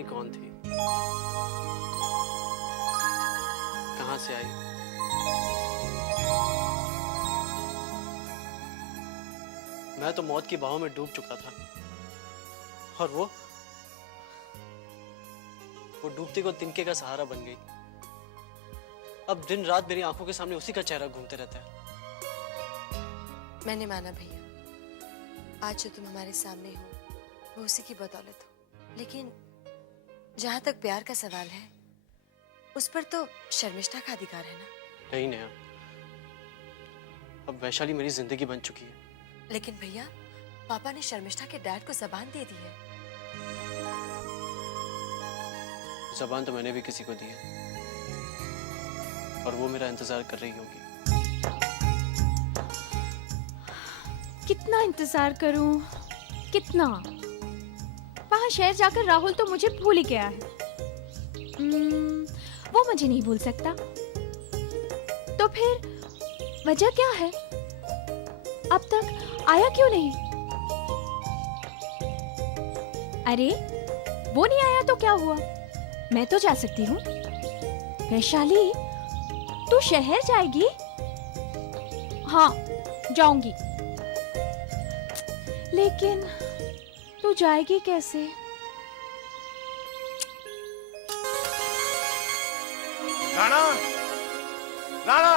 ये कौन थी, कहां से आई। मैं तो मौत की बाहों में डूब चुका था और वो डूबती को तिनके का सहारा बन गई। अब दिन रात मेरी आंखों के सामने उसी का चेहरा घूमते रहता है। मैंने माना भैया, आज जो तुम हमारे सामने हो वो उसी की बदौलत हो, लेकिन जहां तक प्यार का सवाल है उस पर तो शर्मिष्ठा का अधिकार है ना। नहीं नेहा, अब वैशाली मेरी जिंदगी बन चुकी है। लेकिन भैया, पापा ने शर्मिष्ठा के डैड को जबान दे दी है। जबान तो मैंने भी किसी को दी है और वो मेरा इंतजार कर रही होगी। कितना इंतजार करूं, कितना? वहां शहर जाकर राहुल तो मुझे भूल ही गया है। वो मुझे नहीं भूल सकता। तो फिर वजह क्या है? अब तक आया क्यों नहीं? अरे वो नहीं आया तो क्या हुआ, मैं तो जा सकती हूँ। वैशाली, तू शहर जाएगी? हाँ, जाऊंगी। लेकिन तू जाएगी कैसे? राणा, राणा,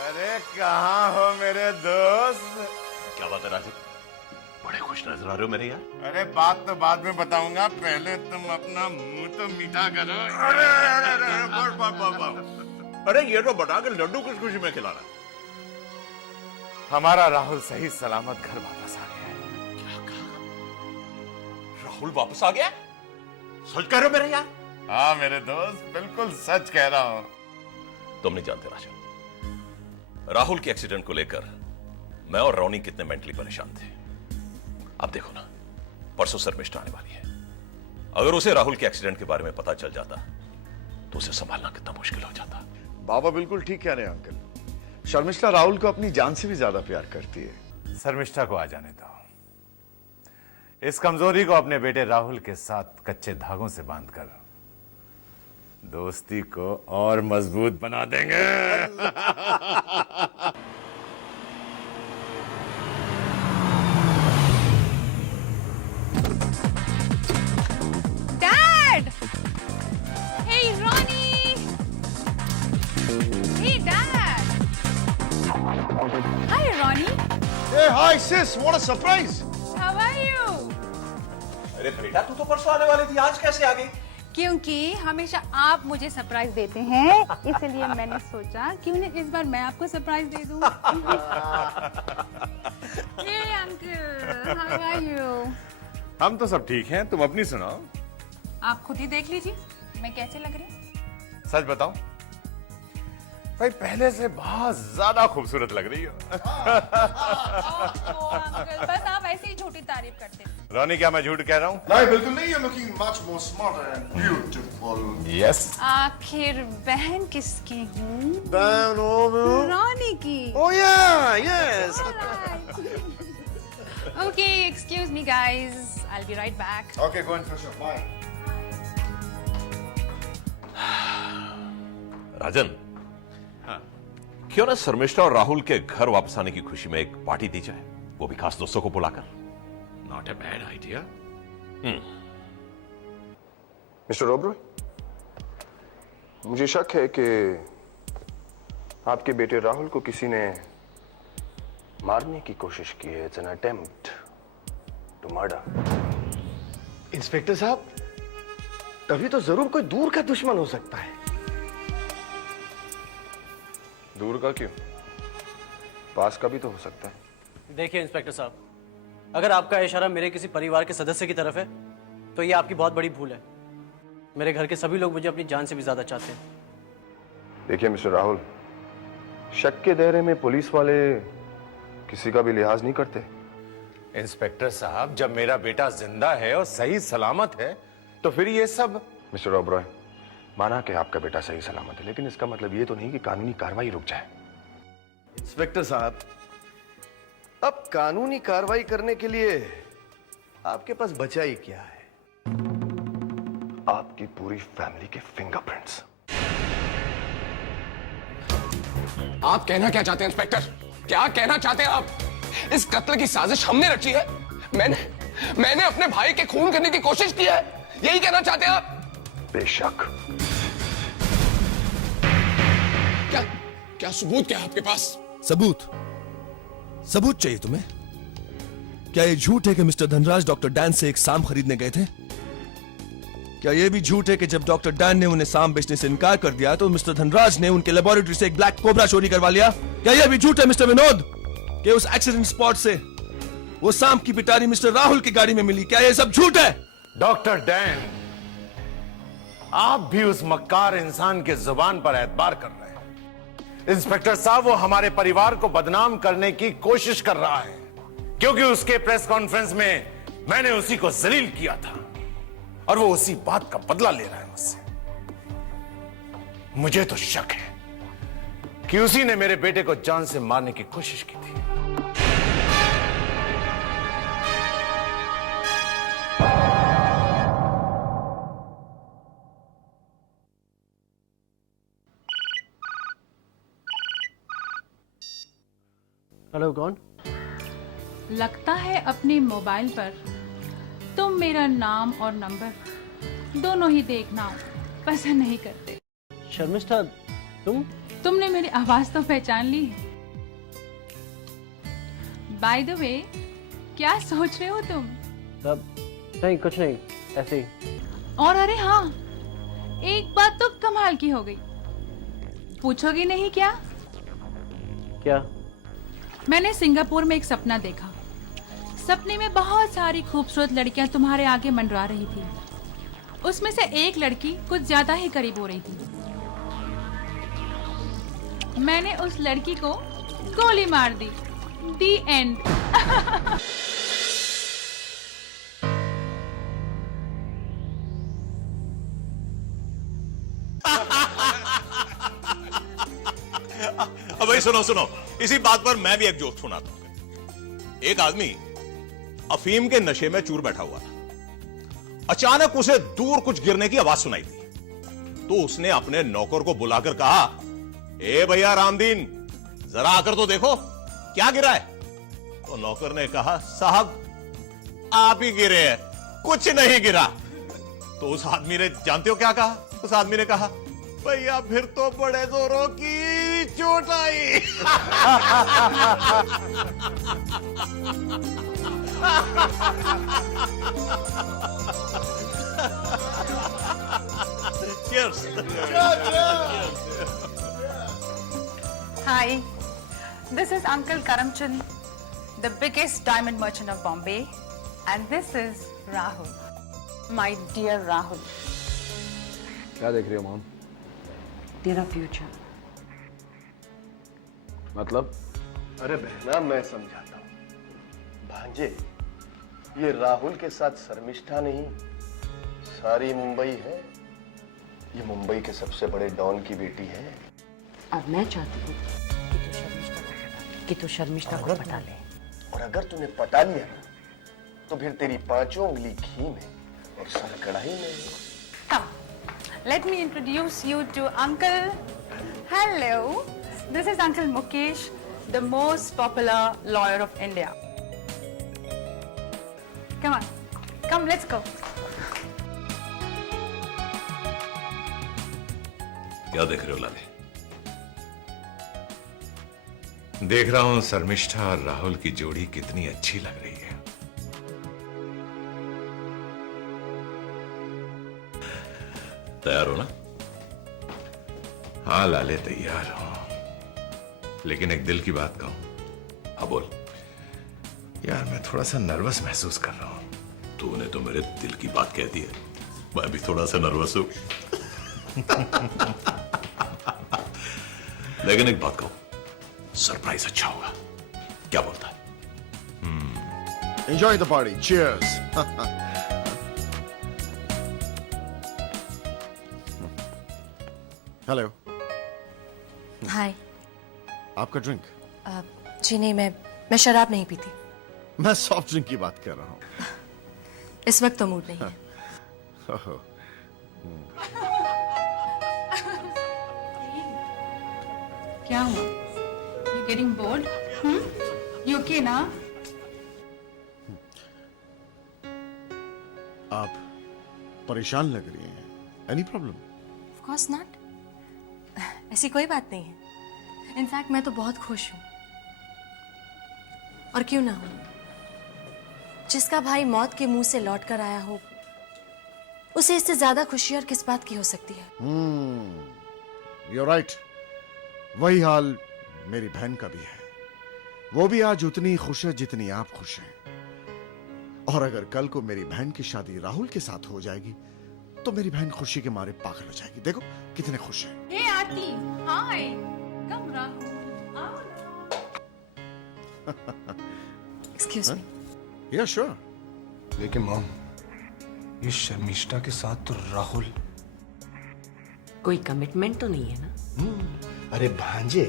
अरे कहाँ हो मेरे दोस्त? क्या बात है राजू, बड़े खुश नजर आ रहे हो मेरे यार। अरे बात तो बाद में बताऊंगा, पहले तुम अपना मुंह तो मीठा करो। अरे अरे अरे अरे ये तो बता के लड्डू किस खुशी में खिला रहा है? हमारा राहुल सही सलामत घर वापस आ गया है। क्या कहा? राहुल वापस आ गया? सच कह रहे हो मेरे यार? हाँ मेरे दोस्त, बिल्कुल सच कह रहा हूँ। तुम नहीं जानते राजन, राहुल के एक्सीडेंट को लेकर मैं और रोनी कितने मेंटली परेशान थे। अब देखो ना, परसों शर्मिष्ठा आने वाली है। अगर उसे राहुल के एक्सीडेंट के बारे में पता चल जाता तो उसे संभालना कितना मुश्किल हो जाता। बाबा बिल्कुल ठीक कह रहे हैं अंकल। शर्मिष्ठा राहुल को अपनी जान से भी ज्यादा प्यार करती है। शर्मिष्ठा को आ जाने दो। इस कमजोरी को अपने बेटे राहुल के साथ कच्चे धागों से बांधकर दोस्ती को और मजबूत बना देंगे। Dad! Hey, Ronnie! Hey, Dad! Hi, Ronnie. Hey, hi sis, what a surprise! How are you? अरे बेटा, तू तो परसों आने वाली थी, आज कैसे आ गई? क्योंकि हमेशा आप मुझे सरप्राइज देते हैं, इसलिए मैंने सोचा क्यों न इस बार मैं आपको सरप्राइज दे दूं। हे अंकल, हाउ आर यू? हम तो सब ठीक हैं, तुम अपनी सुनाओ। आप खुद ही देख लीजिए मैं कैसे लग रही हूँ। सच बताओ भाई, पहले से बहुत ज्यादा खूबसूरत लग रही हो। अंकल, बस आप ऐसे ही झूठी तारीफ करते हैं। रोनी, क्या मैं झूठ कह रहा हूँ? नहीं बिल्कुल नहीं, you're looking much more smarter and beautiful. Yes. आखिर बहन किसकी हूँ? Ben over. रानी की। Oh yeah, yes. Okay, excuse me guys, I'll be right back. Okay, go and freshen up. Bye. राजन, क्यों ना शर्मिष्ठा और राहुल के घर वापस आने की खुशी में एक पार्टी दी जाए, वो भी खास दोस्तों को बुलाकर। Not a bad idea. Mister Oberoi, मुझे शक है कि आपके बेटे राहुल को किसी ने मारने की कोशिश की है। It's an attempt to murder. Inspector साहब, तभी तो जरूर कोई दूर का दुश्मन हो सकता है। दूर का क्यों? पास का भी तो हो सकता है। देखिए इंस्पेक्टर साहब, अगर आपका इशारा मेरे किसी परिवार के सदस्य की तरफ है तो ये आपकी बहुत बड़ी भूल है। मेरे घर के सभी लोग मुझे अपनी जान से भी ज्यादा चाहते हैं। देखिए मिस्टर राहुल, शक के दायरे में पुलिस वाले किसी का भी लिहाज नहीं करते। इंस्पेक्टर साहब, जब मेरा बेटा जिंदा है और सही सलामत है तो फिर ये सब। मिस्टर ओबरॉय, माना कि आपका बेटा सही सलामत है, लेकिन इसका मतलब ये तो नहीं कि कानूनी कार्रवाई रुक जाए। इंस्पेक्टर साहब, अब कानूनी कार्रवाई करने के लिए आपके पास बचा ही क्या है? आपकी पूरी फैमिली के फिंगरप्रिंट्स। आप कहना क्या चाहते हैं इंस्पेक्टर? क्या कहना चाहते हैं आप? इस कत्ल की साजिश हमने रची है। मैंने अपने भाई के खून करने की कोशिश की है, यही कहना चाहते हैं आप? बेशक। क्या सबूत क्या है आपके पास? सबूत चाहिए तुम्हें? क्या ये झूठ है कि मिस्टर धनराज डॉक्टर डैन से एक सांप खरीदने गए थे? क्या ये भी झूठ है कि जब डॉक्टर डैन ने उन्हें सांप बेचने से इनकार कर दिया तो मिस्टर धनराज ने उनके लेबोरेटरी से एक ब्लैक कोबरा चोरी करवा लिया? क्या यह भी झूठ है मिस्टर विनोद कि उस एक्सीडेंट स्पॉट से वो सांप की पिटारी मिस्टर राहुल की गाड़ी में मिली? क्या यह सब झूठ है? डॉक्टर डैन, आप भी उस मक्कार इंसान के जुबान पर एतबार कर रहे हैं। इंस्पेक्टर साहब, वो हमारे परिवार को बदनाम करने की कोशिश कर रहा है क्योंकि उसके प्रेस कॉन्फ्रेंस में मैंने उसी को जलील किया था और वो उसी बात का बदला ले रहा है मुझसे। मुझे तो शक है कि उसी ने मेरे बेटे को जान से मारने की कोशिश की थी। हेलो, कौन? लगता है अपने मोबाइल पर तुम मेरा नाम और नंबर दोनों ही देखना पसंद नहीं करते। शर्मिष्ठा, तुमने मेरी आवाज तो पहचान ली। बाय द वे, क्या सोच रहे हो तुम? नहीं, कुछ नहीं, ऐसे ही। और अरे हाँ, एक बात तो कमाल की हो गई। पूछोगी नहीं क्या? क्या? मैंने सिंगापुर में एक सपना देखा। सपने में बहुत सारी खूबसूरत लड़कियां तुम्हारे आगे मंडरा रही थी। उसमें से एक लड़की कुछ ज्यादा ही करीब हो रही थी। मैंने उस लड़की को गोली मार दी। दी एंड। अब भाई सुनो, इसी बात पर मैं भी एक जोक सुनाता हूं। एक आदमी अफीम के नशे में चूर बैठा हुआ था। अचानक उसे दूर कुछ गिरने की आवाज सुनाई दी तो उसने अपने नौकर को बुलाकर कहा, ए भैया रामदीन, जरा आकर तो देखो क्या गिरा है। तो नौकर ने कहा, साहब आप ही गिरे हैं, कुछ नहीं गिरा। तो उस आदमी ने, जानते हो क्या कहा? उस आदमी ने कहा, भैया फिर तो बड़े जोरों की चोट आई। Cheers. Hi, this is Uncle Karamchand, the biggest diamond merchant of Bombay, and this is Rahul, my dear Rahul. क्या देख रही हो मॉम? तेरा फ्यूचर। मतलब? अरे बहना, मैं समझाता हूं। भांजे, ये राहुल के साथ शर्मिष्ठा नहीं, सारी मुंबई है। ये मुंबई के सबसे बड़े डॉन की बेटी है। और मैं चाहती हूँ कि तू शर्मिष्ठा को पटा ले। और अगर तूने पटा लिया ना, तो फिर तेरी पांचों उंगली घी में और सर कढ़ाई में। Come, let me introduce you to Uncle. Hello, this is Uncle Mukesh, the most popular lawyer of India. Come on, come, let's go. क्या देख रहे हो लाले? देख रहा हूं शर्मिष्ठा और राहुल की जोड़ी कितनी अच्छी लग रही है। तैयार हो ना? हाँ लाले, तैयार हूं, लेकिन एक दिल की बात कहूं। हाँ बोल। यार, मैं थोड़ा सा नर्वस महसूस कर रहा हूं। तूने तो मेरे दिल की बात कह दी है, मैं भी थोड़ा सा नर्वस हूं। लेकिन एक बात कहूं, सरप्राइज अच्छा होगा। क्या बोलता है? Enjoy the party. Cheers. Hello. Hi. आपका ड्रिंक? जी नहीं, मैं शराब नहीं पीती। मैं सॉफ्ट ड्रिंक की बात कर रहा हूँ। इस वक्त तो मूड नहीं है। क्या हुआ? You getting bored? You okay ना? आप परेशान लग रही हैं। Any problem? Of course not. ऐसी कोई बात नहीं है। इनफैक्ट मैं तो बहुत खुश हूं। और क्यों ना हूं? जिसका भाई मौत के मुंह से लौट कर आया हो, उसे इससे ज्यादा खुशी और किस बात की हो सकती है? You're right. वही हाल मेरी बहन का भी है। वो भी आज उतनी खुश है जितनी आप खुश हैं। और अगर कल को मेरी बहन की शादी राहुल के साथ हो जाएगी तो मेरी बहन खुशी के मारे पागल हो जाएगी। देखो कितने खुश हैं। हे आरती, हाय। कम राहुल, आओ ना। Excuse me. Yeah, sure. लेकिन मॉम, ये शर्मिष्ठा के साथ तो राहुल। कोई कमिटमेंट तो नहीं है ना? अरे भांजे,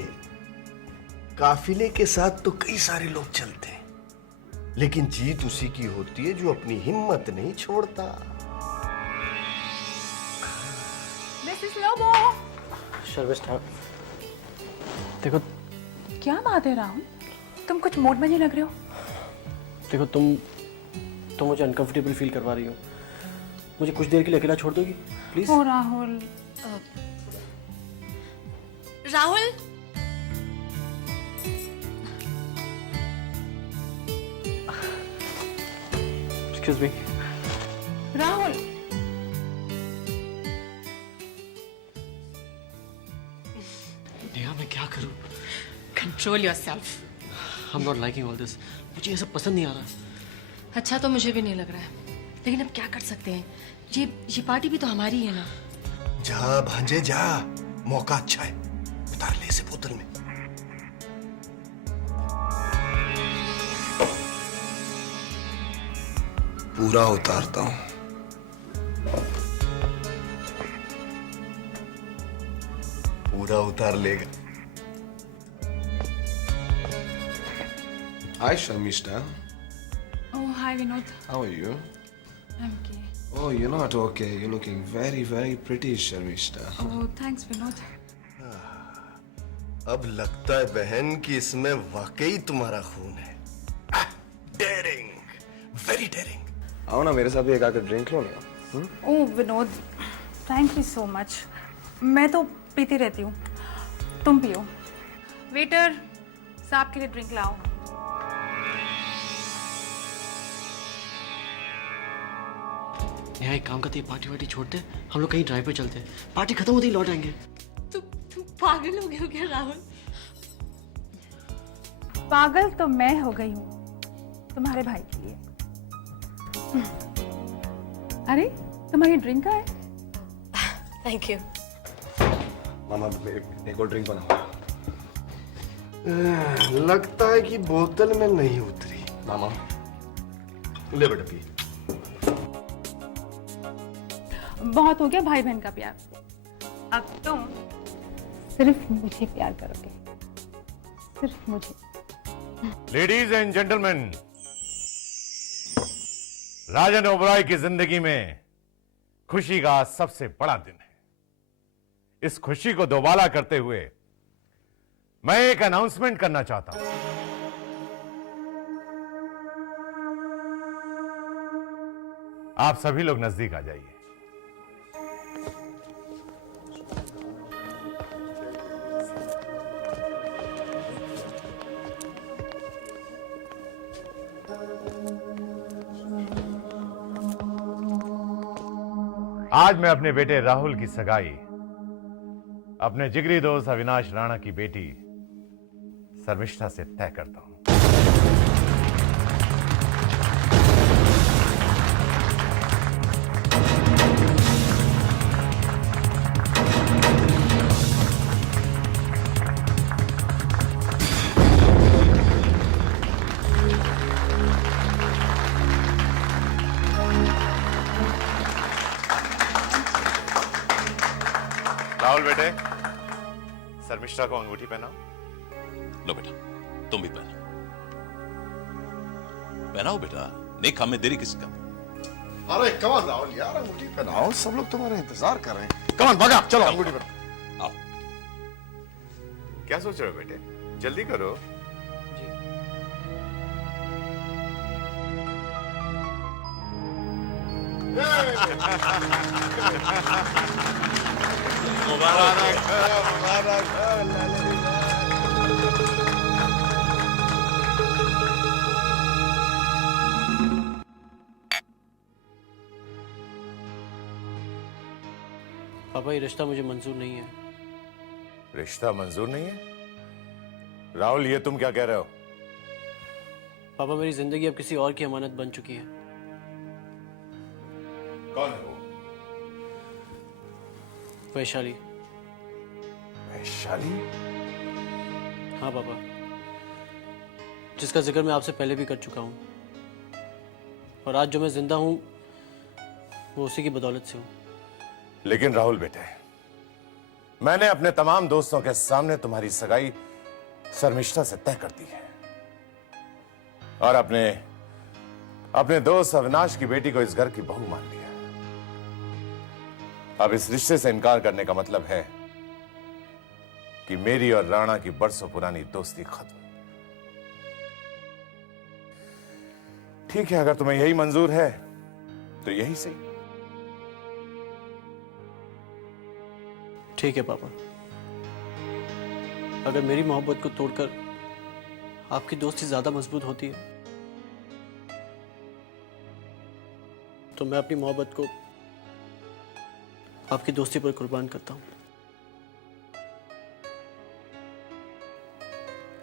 काफिले के साथ तो कई सारे लोग चलते हैं, लेकिन जीत उसी की होती है जो अपनी हिम्मत नहीं छोड़ता। मिसेस लोबो। शर्मिष्ठा, देखो क्या बात है राहुल? तुम कुछ मूड में नहीं लग रहे हो। देखो तुम मुझे अनकंफर्टेबल फील करवा रही हो। मुझे कुछ देर के लिए अकेला छोड़ दोगी please? Oh Rahul. Rahul, excuse me. Rahul. Neha, मैं क्या करूं? Control yourself. I am not liking all this. मुझे ये सब पसंद नहीं आ रहा। अच्छा तो मुझे भी नहीं लग रहा है, लेकिन अब क्या कर सकते हैं? ये पार्टी भी तो हमारी है ना। जा भांजे जा, मौका अच्छा है। उतार ले इसे बोतल में। पूरा उतारता हूं। पूरा उतार लेगा। Hi, Sharmishta. Oh, hi Vinod. How are you? I'm okay. Oh, you're not okay. You're looking very, very pretty, Sharmishta. Oh, thanks Vinod. अब लगता है बहन कि इसमें वाकई तुम्हारा खून है। Daring, very daring. आओ ना मेरे साथ भी एक आकर ड्रिंक लो ना। Oh, Vinod. Thank you so much. मैं तो पीती रहती हूँ। तुम पियो। वेटर, साहब के लिए ड्रिंक लाओ। यहाँ एक काम करते हैं, पार्टी वार्टी छोड़ते हैं, हम लोग कहीं ड्राइव पे चलते हैं। पार्टी खत्म होती ही लौट आएंगे। तुम पागल हो गए हो क्या राहुल? पागल तो मैं हो गई हूँ तुम्हारे भाई के लिए। अरे तुम्हारी ड्रिंक का है? Thank you. मामा एक और ड्रिंक बनाओ। लगता है कि बोतल में नहीं उतरी। मामा ले बेटा पी। बहुत हो गया भाई बहन का प्यार। अब तुम सिर्फ मुझे प्यार करोगे, सिर्फ मुझे। लेडीज एंड जेंटलमैन, राजन ओबराय की जिंदगी में खुशी का सबसे बड़ा दिन है। इस खुशी को दोबारा करते हुए मैं एक अनाउंसमेंट करना चाहता हूं। आप सभी लोग नजदीक आ जाइए। आज मैं अपने बेटे राहुल की सगाई अपने जिगरी दोस्त अविनाश राणा की बेटी शर्मिष्ठा से तय करता हूं। राहुल बेटे, शर्मिष्ठा को अंगूठी पहनाओ। लो बेटा, तुम भी पहनो। पहनाओ बेटा, नेक काम में देरी किसका? अरे कमान राहुल यार, अंगूठी पहनाओ, सब लोग तुम्हारा इंतजार कर रहे हैं। कमान भागा, चलो अंगूठी पहनाओ। आओ। क्या सोच रहे हो बेटे? जल्दी करो। मुबारक। पापा, ये रिश्ता मुझे मंजूर नहीं है। रिश्ता मंजूर नहीं है? राहुल, ये तुम क्या कह रहे हो? पापा, मेरी जिंदगी अब किसी और की अमानत बन चुकी है। कौन है वो? वैशाली। वैशाली? हाँ पापा, जिसका जिक्र मैं आपसे पहले भी कर चुका हूँ। और आज जो मैं जिंदा हूँ वो उसी की बदौलत से हूँ। लेकिन राहुल बेटे, मैंने अपने तमाम दोस्तों के सामने तुम्हारी सगाई शर्मिष्ठा से तय कर दी है और अपने दोस्त अविनाश की बेटी को इस घर की बहू मान लिया। अब इस रिश्ते से इनकार करने का मतलब है कि मेरी और राणा की बरसों पुरानी दोस्ती खत्म। ठीक है, अगर तुम्हें यही मंजूर है तो यही सही। ठीक है पापा, अगर मेरी मोहब्बत को तोड़कर आपकी दोस्ती ज्यादा मजबूत होती है तो मैं अपनी मोहब्बत को आपकी दोस्ती पर कुर्बान करता हूं।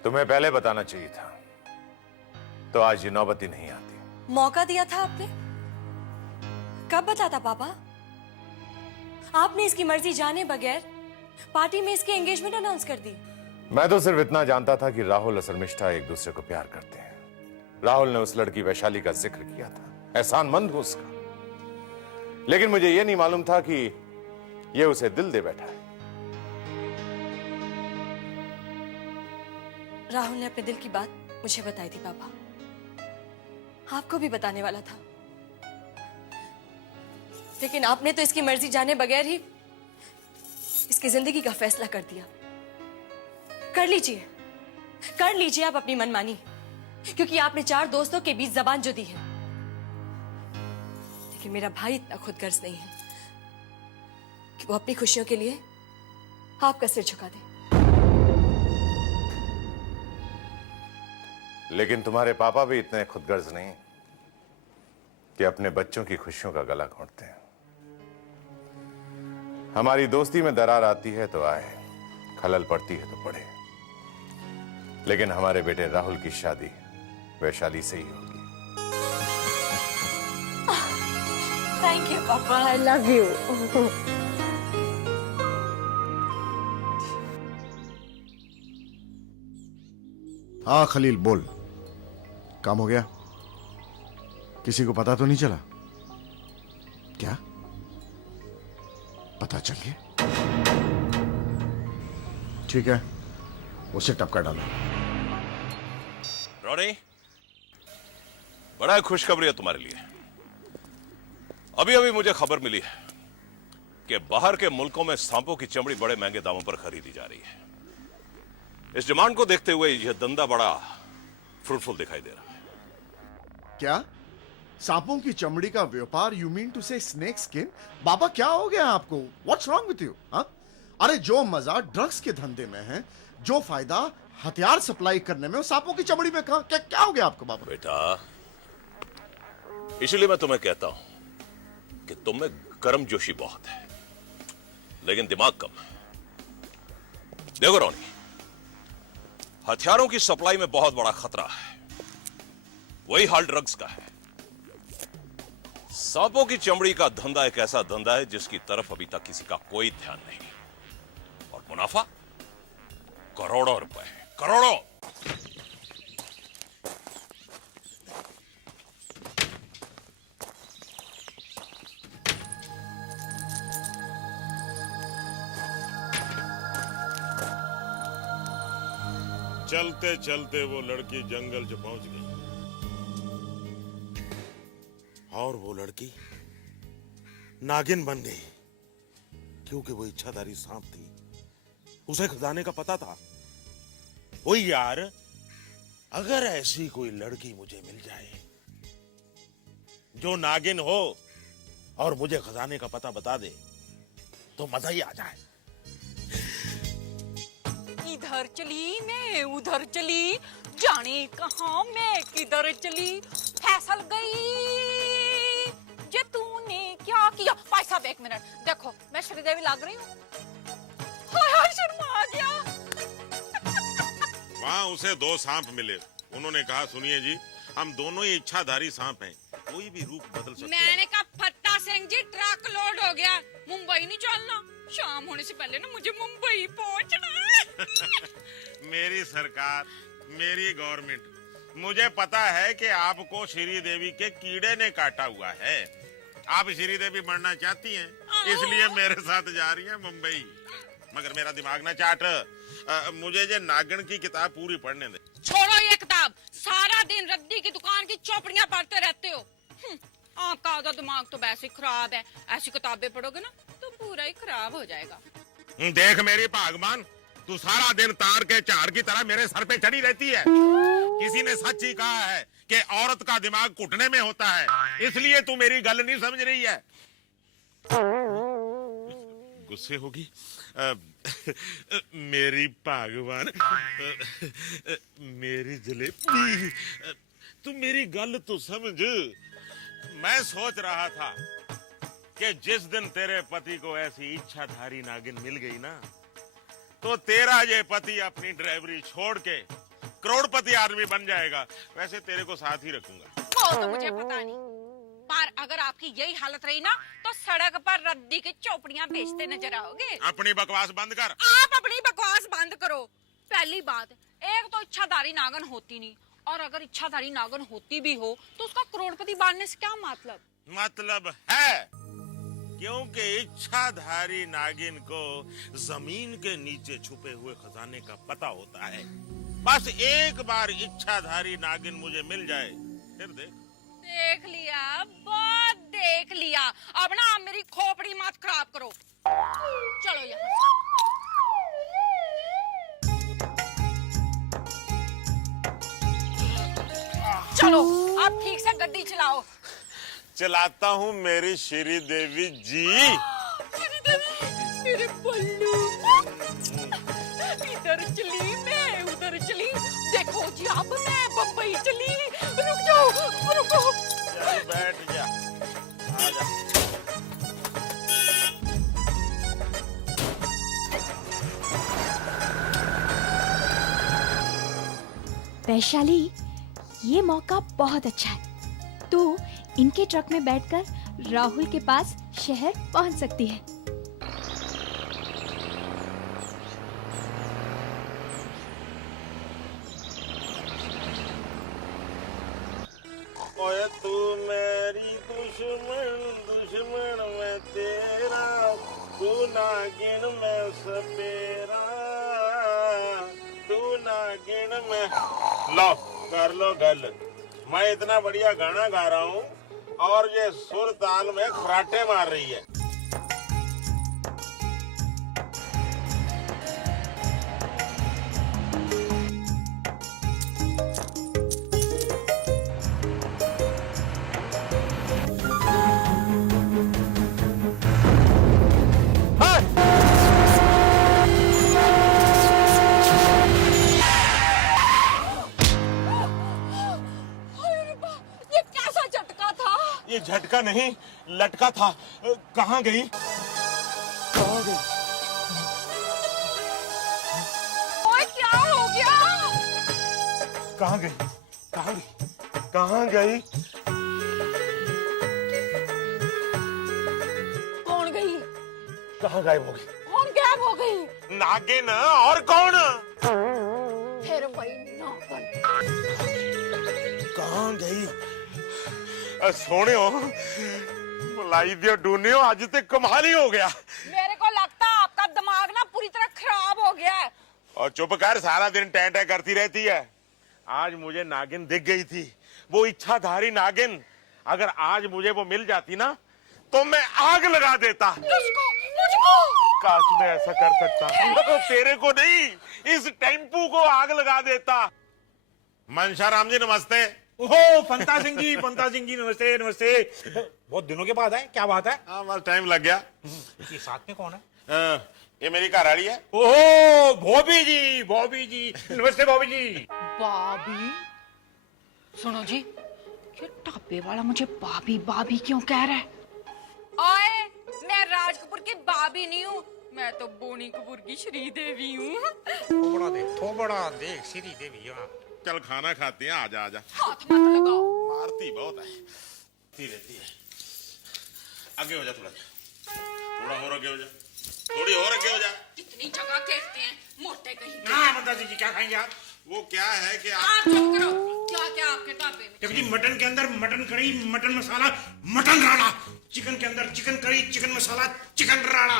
तुम्हें पहले बताना चाहिए था, तो आज ये नौबत ही नहीं आती। मौका दिया था आपने, कब बताता पापा? आपने इसकी मर्जी जाने बगैर पार्टी में इसकी एंगेजमेंट अनाउंस कर दी। मैं तो सिर्फ इतना जानता था कि राहुल और शर्मिष्ठा एक दूसरे को प्यार करते हैं। राहुल ने उस लड़की वैशाली का जिक्र किया था, एहसानमंद हो उसका, लेकिन मुझे यह नहीं मालूम था कि यह उसे दिल दे बैठा है। राहुल ने अपने दिल की बात मुझे बताई थी पापा, आपको भी बताने वाला था, लेकिन आपने तो इसकी मर्जी जाने बगैर ही इसकी जिंदगी का फैसला कर दिया। कर लीजिए आप अपनी मनमानी, क्योंकि आपने 4 दोस्तों के बीच जबान जो दी है। लेकिन मेरा भाई इतना खुदगर्ज नहीं है कि वो अपनी खुशियों के लिए आपका सिर झुका दे। लेकिन तुम्हारे पापा भी इतने खुदगर्ज नहीं कि अपने बच्चों की खुशियों का गला घोंटते हैं। हमारी दोस्ती में दरार आती है तो आए, खलल पड़ती है तो पड़े, लेकिन हमारे बेटे राहुल की शादी वैशाली से ही होगी। थैंक यू पापा, आई लव यू। हाँ खलील बोल, काम हो गया? किसी को पता तो नहीं चला? क्या पता चल गया? ठीक है, उसे टपका डालो। रॉनी, बड़ा खुशखबरी है तुम्हारे लिए। अभी अभी मुझे खबर मिली है कि बाहर के मुल्कों में सांपों की चमड़ी बड़े महंगे दामों पर खरीदी जा रही है। इस डिमांड को देखते हुए यह धंधा बड़ा फ्रूटफुल दिखाई दे रहा है। क्या सांपों की चमड़ी का व्यापार? यू मीन टू से स्नेक स्किन? बाबा क्या हो गया आपको? What's wrong with you? अरे जो मजा ड्रग्स के धंधे में है, जो फायदा हथियार सप्लाई करने में, वो सांपों की चमड़ी में कहां? क्या हो गया आपको बाबा? बेटा, इसलिए मैं तुम्हें कहता हूं कि तुम में गर्मजोशी बहुत है लेकिन दिमाग कम है। देखो रोनी, हथियारों की सप्लाई में बहुत बड़ा खतरा है, वही हाल ड्रग्स का है। सांपों की चमड़ी का धंधा एक ऐसा धंधा है जिसकी तरफ अभी तक किसी का कोई ध्यान नहीं, और मुनाफा करोड़ों रुपए है, करोड़ों। चलते चलते वो लड़की जंगल से पहुंच गई, और वो लड़की नागिन बन गई क्योंकि वो इच्छाधारी सांप थी। उसे खजाने का पता था। वही यार, अगर ऐसी कोई लड़की मुझे मिल जाए जो नागिन हो और मुझे खजाने का पता बता दे तो मजा ही आ जाए। इधर चली मैं उधर चली, जाने कहां मैं किधर चली, फैसल गई जे तूने क्या किया। भाई साहब एक मिनट देखो, मैं श्रीदेवी लग रही हूँ। हाय हाय शर्मा आ गया। वहाँ उसे 2 सांप मिले। उन्होंने कहा सुनिए जी, हम दोनों ही इच्छाधारी सांप हैं, कोई भी रूप बदल सकते हैं। मैंने कहा फत्ता सिंह जी ट्रक लोड हो गया, मुंबई नहीं चलना, शाम होने से पहले ना मुझे मुंबई पहुंचना है। मेरी सरकार, मेरी गवर्नमेंट, मुझे पता है कि आपको श्रीदेवी के कीड़े ने काटा हुआ है। आप श्रीदेवी मरना चाहती हैं, इसलिए मेरे साथ जा रही हैं मुंबई। मगर मेरा दिमाग ना चाट, मुझे ये नागिन की किताब पूरी पढ़ने दे। छोड़ो ये किताब, सारा दिन रद्दी की दुकान की चौपड़ियां पढ़ते रहते हो। आपका आधा दिमाग तो वैसे ही खराब है, ऐसी किताबें पढ़ोगे ना तो पूरा ही खराब हो जाएगा। देख मेरी भागमान, तू सारा दिन तार के चार की तरह मेरे सर पे चढ़ी रहती है। किसी ने सच ही कहा है कि औरत का दिमाग घुटने में होता है, इसलिए तू मेरी गल नहीं समझ रही है। गुस्से होगी मेरी भागवान, मेरी जलेबी, तू मेरी गल तो समझ। मैं सोच रहा था कि जिस दिन तेरे पति को ऐसी इच्छाधारी नागिन मिल गई ना, तो तेरा ये पति अपनी ड्राइवरी छोड़ के करोड़पति आदमी बन जाएगा। वैसे तेरे को साथ ही रखूंगा। वो तो मुझे पता नहीं, पर अगर आपकी यही हालत रही ना तो सड़क पर रद्दी की चौपड़ियां बेचते नजर आओगे। अपनी बकवास बंद कर। आप अपनी बकवास बंद करो। पहली बात, एक तो इच्छाधारी नागन होती नहीं, और अगर इच्छाधारी नागन होती भी हो तो उसका करोड़पति बनने से क्या मतलब? मतलब है, क्योंकि इच्छाधारी नागिन को जमीन के नीचे छुपे हुए खजाने का पता होता है। बस एक बार इच्छाधारी नागिन मुझे मिल जाए, फिर देख लिया, बहुत देख लिया। अब ना आप मेरी खोपड़ी मत खराब करो। चलो यहाँ से। चलो आप ठीक से गड्डी चलाओ। चलाता हूँ मेरी श्रीदेवी जी। श्रीदेवी, मेरे पल्लू। इधर चली मैं उधर चली, देखो जी अब मैं बम्बई चली। रुक जाओ, रुको। चल बैठ जा, आ जा। वैशाली, ये मौका बहुत अच्छा है। तू इनके ट्रक में बैठकर राहुल के पास शहर पहुंच सकती है। ओए तू मेरी दुश्मन, दुश्मन मैं तेरा, तू नागिन मैं सपेरा, तू नागिन मैं। लो कर लो गल। मैं इतना बढ़िया गाना गा रहा हूँ और ये सुर ताल में खराटे मार रही है। ये झटका नहीं, लटका था। कहाँ गई? कहाँ गई? ओए क्या हो गया? कहाँ गई? कहाँ गई? कहाँ गई? कौन गई? कहाँ गायब हो गई? कौन गायब हो गई? नागिन और कौन? फिर वही नागिन। कहाँ गई? सोने हो मलाई दियो डूनियो, आज ते कमाल ही हो गया। मेरे को लगता है आपका दिमाग ना पूरी तरह खराब हो गया है। और चुप कर, सारा दिन टै टै करती रहती है। आज मुझे नागिन दिख गई थी, वो इच्छाधारी नागिन। अगर आज मुझे वो मिल जाती ना तो मैं आग लगा देता। किसको? मुझको? काश मैं ऐसा कर सकता तो तेरे को नहीं, इस टेम्पू को आग लगा देता। मनशा राम जी नमस्ते। ओहो फंता सिंह जी नमस्ते नमस्ते। बहुत दिनों के बाद है, क्या बात है? हाँ बस टाइम लग गया। ये साथ में कौन है? ये मेरी घरवाली है। ओहो बॉबी जी नमस्ते बॉबी जी। बाबी? सुनो जी, ये टापे वाला मुझे बाबी बाबी क्यों कह रहा है? ओए, मैं राज कपूर की बाबी नहीं हूँ, मैं तो बोनी कपूर की श्रीदेवी हूँ। थोबड़ा देख श्री देवी। चल खाना खाते हैं, आजा आजा। हाथ मत लगाओ। मारती बहुत है, रहती है। आगे हो जा, थोड़ा और आगे हो जा, थोड़ी और आगे हो जा। कितनी जगह कहते हैं मोटे कहीं। हाँ ममता जी क्या खाएंगे आप? वो क्या है कि आप चुप करो। क्या क्या आपके ढाबे में? देखो जी, मटन के अंदर मटन करी, मटन मसाला, मटन राड़ा। चिकन के अंदर चिकन करी, चिकन मसाला, चिकन राड़ा।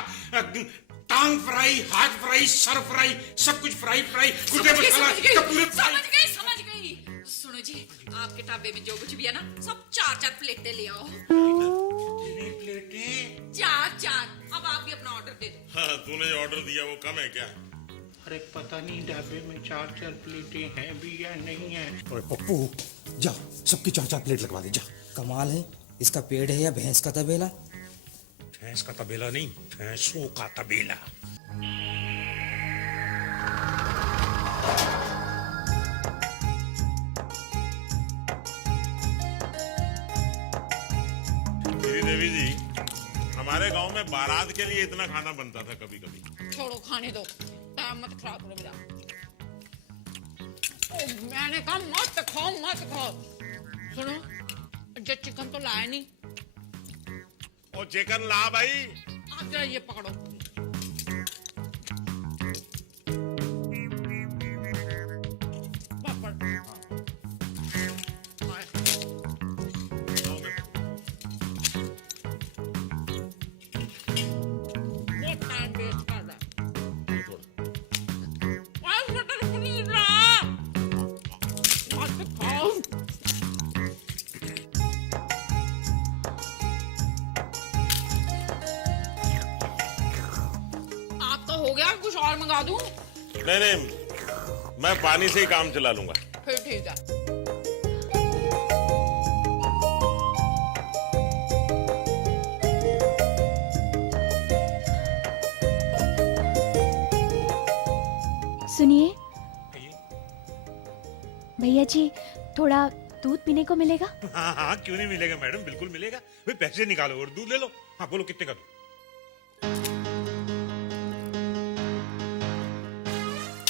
टांग फ्राई, हाथ फ्राई, सर फ्राई, सब कुछ फ्राई गुर्दे मसाला, कपूरे फ्राई। समझ गई। सुनो जी, आपके ढाबे में जो कुछ भी है ना, सब 4-4 प्लेटें ले आओ। प्लेटें? 4-4। अब आप भी अपना ऑर्डर दे दो। हाँ, तूने जो ऑर्डर दिया वो कम है क्या? अरे पता नहीं ढाबे में 4-4 प्लेटें हैं भी या नहीं है। अरे पप्पू जा, सबकी 4-4 प्लेट लगवा दे जा। कमाल है, इसका पेड़ है या भैंस का तबेला? भैंस का तबेला नहीं, भैंसों का तबेला। देवी जी, हमारे गांव में बारात के लिए इतना खाना बनता था कभी कभी। छोड़ो, खाने दो, टाइम मत खराब करो मेरा। मैंने कहा मत खाओ। सुनो, जो चिकन तो लाया नहीं। ओ चिकन ला भाई। आप जरा ये पकड़ो। हो गया, कुछ और मंगा दूं? नहीं, मैं पानी से ही काम चला लूंगा। फिर ठीक है। सुनिए भैया जी, थोड़ा दूध पीने को मिलेगा? हाँ क्यों नहीं मिलेगा मैडम, बिल्कुल मिलेगा। भाई पैसे निकालो और दूध ले लो। हाँ बोलो कितने का दूध?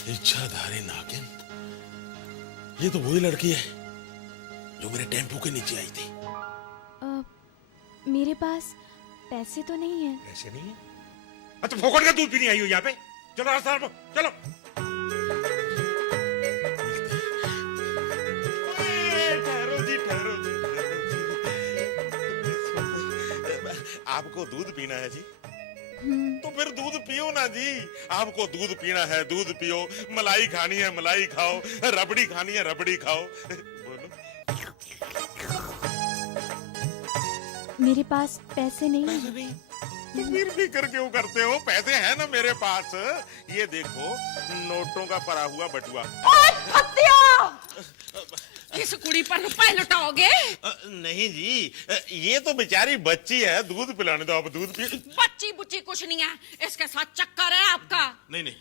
इच्छाधारी नागिन, ये तो वही लड़की है जो मेरे टेम्पो के नीचे आई थी। मेरे पास पैसे तो नहीं है। पैसे नहीं है? अच्छा फोकट का दूध भी नहीं आई हो यहाँ पे? चलो रास्ता चलो। ठहरो जी। आपको दूध पीना है जी? तो फिर दूध पियो ना जी। आपको दूध पीना है, दूध पियो। मलाई खानी है, मलाई खाओ। रबड़ी खानी है, रबड़ी खाओ। बोलो। मेरे पास पैसे नहीं है। तो फिर फिक्र क्यों करते हो? पैसे हैं ना मेरे पास। ये देखो, नोटों का पड़ा हुआ बटुआ। इस कुड़ी पर रुपए लुटाओगे? नहीं जी, ये तो बेचारी बच्ची है, दूध पिलाने दो। आप दूध पी। बच्ची बुच्ची कुछ नहीं है, इसके साथ चक्कर है आपका। नहीं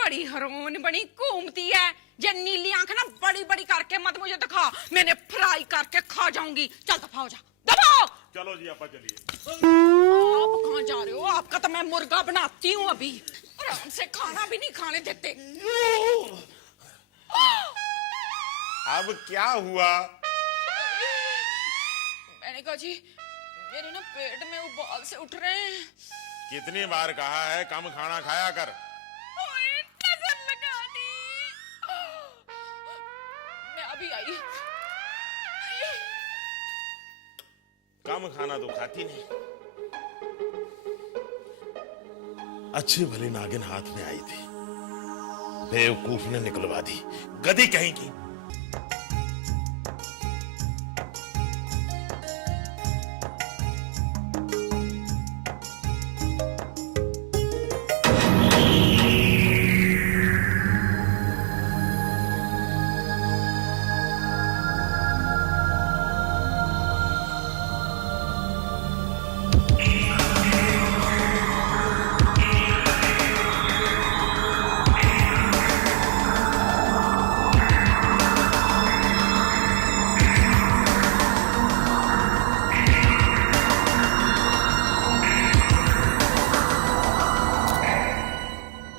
बड़ी हरोन बनी घूमती है। ये नीली आंख ना बड़ी बड़ी करके मत मुझे दिखा, मैंने फ्राई करके खा जाऊंगी। चल दफाओ जा, दफाओ। चलो जी आपा चलिए। आप कहाँ जा रहे हो? आपका तो मैं मुर्गा बनाती हूँ अभी। आराम से खाना भी नहीं खाने देते। अब क्या हुआ? मैंने कहा जी, मेरे ना पेट में उबाल से उठ रहे हैं। कितनी बार कहा है कम खाना खाया कर। नजर लगा दी। मैं अभी आई। कम खाना तो खाती नहीं। अच्छी भली नागिन हाथ में आई थी, बेवकूफ ने निकलवा दी। गधी कहीं की।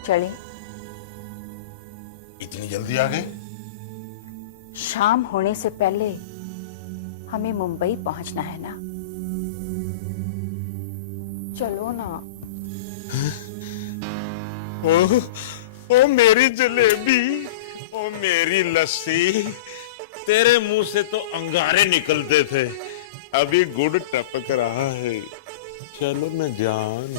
चले। इतनी जल्दी आ गए? शाम होने से पहले हमें मुंबई पहुंचना है ना, चलो ना। ओ मेरी जलेबी, ओ मेरी लस्सी, तेरे मुंह से तो अंगारे निकलते थे, अभी गुड़ टपक रहा है। चलो न जान।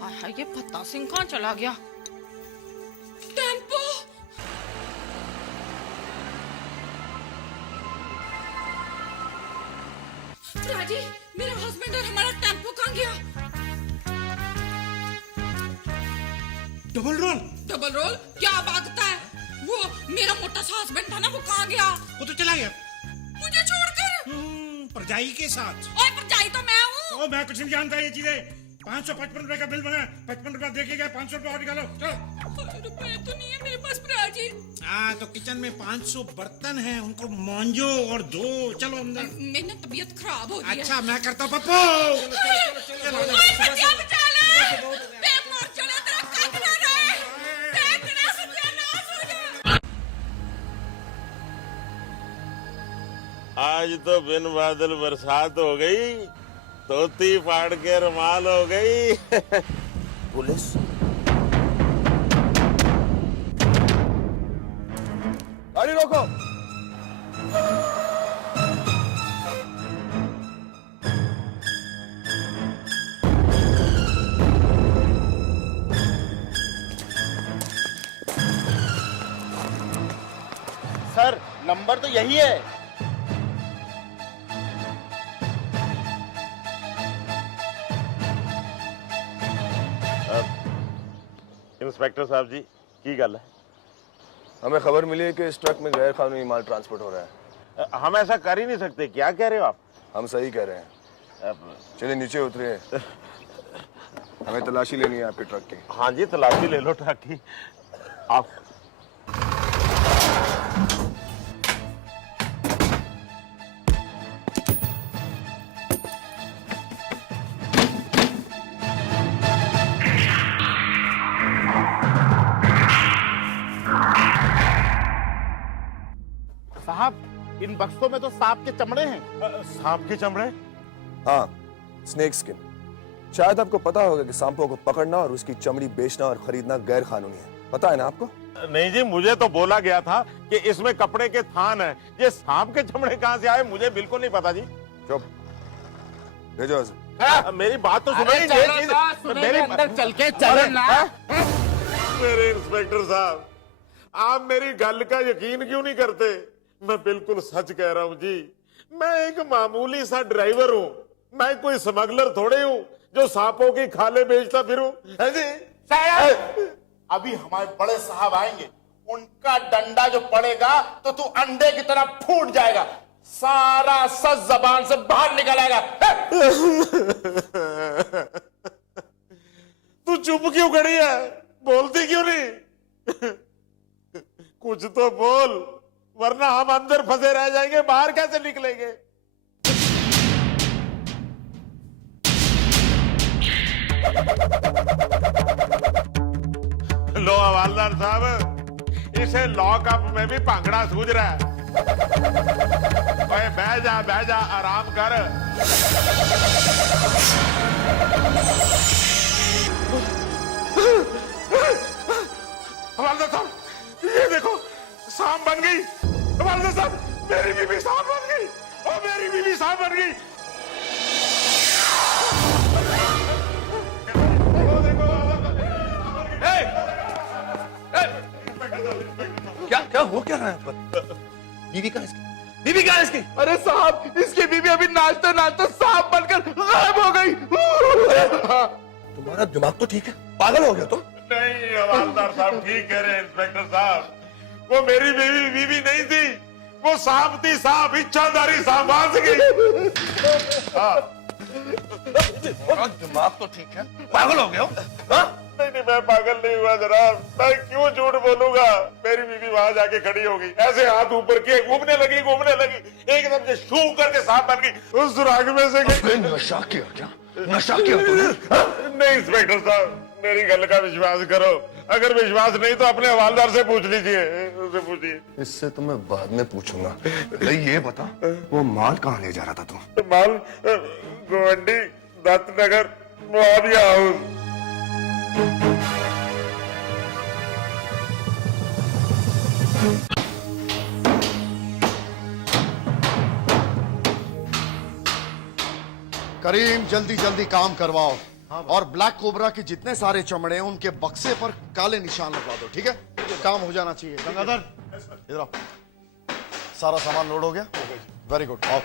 हाय ये फत्ता सिंह कहाँ चला गया? टेम्पो। राजी, मेरा हस्बैंड और हमारा टेम्पो कहाँ गया? Double role. डबल रोल क्या भागता है? वो मेरा मोटा सा हस्बैंड था ना, वो कहाँ गया? वो तो चला गया मुझे छोड़कर। परजाई के साथ। ओए परजाई तो मैं हूँ। ओ मैं कुछ नहीं जानता ये चीजें। 555 रुपए का बिल बना, 55 रुपए देके गए, 500 रुपए और निकालो। चलो। रुपए तो नहीं है मेरे पास राजी। हाँ तो किचन में 500 बर्तन हैं, उनको मांजो और धो। चलो अंदर। मेरी ना तबीयत खराब हो रही है। अच्छा मैं करता हूँ पप्पू। चलो बचा बचा ले। मैं मर चला, तेरा काट ना रहे। देखना सत्यानाश हो जाए। आज तो बिन बादल बरसात हो गई, धोती फाड़ के रुमाल हो गई। पुलिस? गाड़ी रोको। सर नंबर तो यही है। इंस्पेक्टर साहब जी की गल है? हमें खबर मिली है कि इस ट्रक में गैर कानूनी माल ट्रांसपोर्ट हो रहा है। हम ऐसा कर ही नहीं सकते। क्या कह रहे हो आप? हम सही कह रहे हैं। चलिए नीचे उतरिए, हमें तलाशी लेनी है आपके ट्रक की। हाँ जी तलाशी ले लो ट्रक की। आप साहब इन बक्सों में तो सांप के चमड़े हैं। सांप के चमड़े? हाँ, स्नेक स्किन। शायद आपको पता होगा कि सांपों को पकड़ना और उसकी चमड़ी बेचना और खरीदना गैर कानूनी है। पता है ना आपको? नहीं जी, मुझे तो बोला गया था कि इसमें कपड़े के थान है। ये सांप के चमड़े कहाँ से आए मुझे बिल्कुल नहीं पता जी। चुप, भेजो इसे। मेरी बात तो सुनो। मेरे अंदर चल के चलो ना। मेरे इंस्पेक्टर साहब, आप मेरी गल का यकीन क्यों नहीं करते? मैं बिल्कुल सच कह रहा हूँ जी। मैं एक मामूली सा ड्राइवर हूँ, मैं कोई स्मगलर थोड़े हूँ जो सांपों की खाले बेचता फिरूं, है जी? साहब अभी हमारे बड़े साहब आएंगे, उनका डंडा जो पड़ेगा तो तू अंडे की तरह फूट जाएगा, सारा सच जबान से बाहर निकल आएगा। तू चुप क्यों खड़ी है? बोलती क्यों नहीं? कुछ तो बोल, वरना हम अंदर फंसे रह जाएंगे, बाहर कैसे निकलेंगे? लो हवालदार साहब, इसे लॉकअप में भी भांगड़ा सूझ रहा है। ओए बह जा आराम कर। हवालदार साहब ये देखो, सांप बन गई। हवालदार साहब मेरी बीवी सांप बन गई। ओ मेरी बीवी सांप बन गई। क्या हो क्या रहा है यहाँ पर? बीवी कहाँ है इसकी? बीवी कहाँ है इसकी? अरे साहब, इसकी बीवी अभी नाचते नाचते सांप बनकर गायब हो गई। तुम्हारा दिमाग तो ठीक है? पागल हो गया तुम? नहीं हवालदार साहब ठीक कह रहे हैं इंस्पेक्टर साहब, वो मेरी बीवी नहीं थी, वो सांप थी, सांप, इच्छाधारी सांप आ गई। दिमाग तो ठीक है? पागल हो गया हो? नहीं मैं पागल नहीं हुआ जनाब, मैं क्यों झूठ बोलूंगा? मेरी बीवी वहां जाके खड़ी हो गई, ऐसे हाथ ऊपर किए, घूमने लगी, एकदम से शू करके सांप बन गई। उस सुराग में से नशा किया क्या? नशा किया तूने? नहीं इंस्पेक्टर साहब, मेरी गल का विश्वास करो। अगर विश्वास नहीं तो अपने हवालदार से पूछ लीजिए, उससे पूछिए। इससे तो मैं बाद में पूछूंगा। पहले ये बता, वो माल कहाँ ले जा रहा था तू? माल गोवंडी दत्तनगर मुआविया हाउस। करीम जल्दी जल्दी काम करवाओ और ब्लैक कोबरा के जितने सारे चमड़े हैं उनके बक्से पर काले निशान लगवा दो, ठीक है? काम हो जाना चाहिए। गंगाधर इधर आओ। सारा सामान लोड हो गया? Very good. आओ।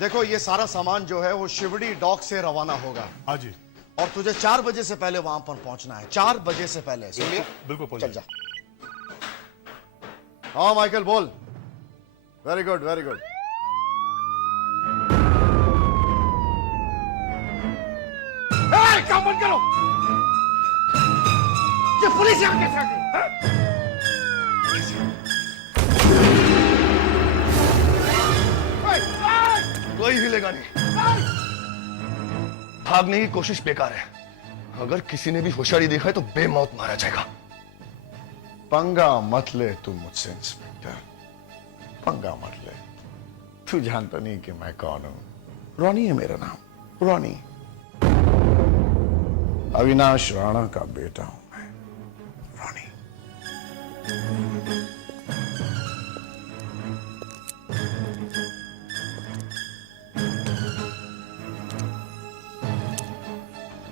देखो ये सारा सामान जो है वो शिवड़ी डॉक से रवाना होगा। हाँ जी। और तुझे 4 बजे से पहले वहां पर पहुंचना है। 4 बजे से पहले, सुनिए? बिल्कुल चल जा। हाँ माइकल बोल। Very good very good. काम बंद करो। ये पुलिस यहाँ कैसे आ गई? कोई हिलेगा नहीं। भागने की कोशिश बेकार है। अगर किसी ने भी होशियारी देखा है तो बेमौत मारा जाएगा। पंगा मत ले तू मुझसे इंस्पेक्टर, पंगा मत ले। तू जानता नहीं कि मैं कौन हूं। रॉनी है मेरा नाम, रॉनी। अविनाश राणा का बेटा हूं मैं, रॉनी।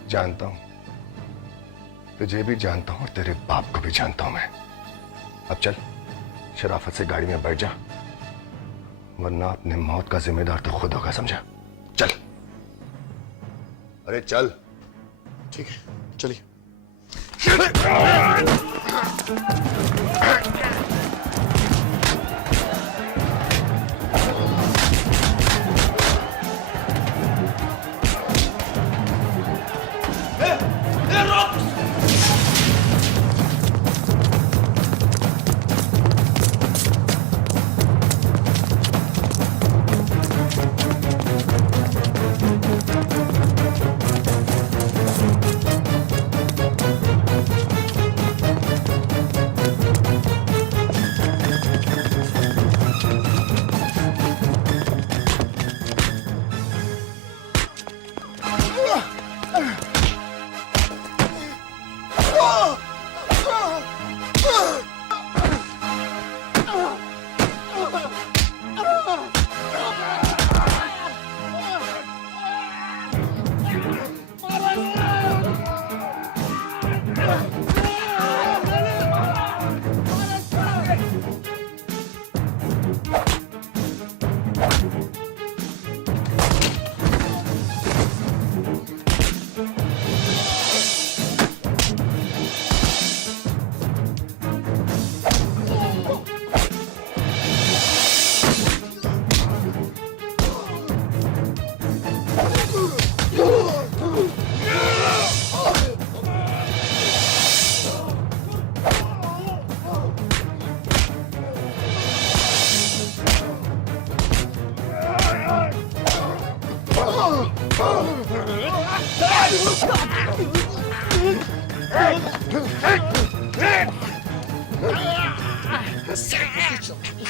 जानता हूं, तुझे भी जानता हूं और तेरे बाप को भी जानता हूं मैं। अब चल, शराफत से गाड़ी में बैठ जा, वरना अपने मौत का जिम्मेदार तो खुद होगा, समझा? चल। अरे चल। ठीक है, चलिए।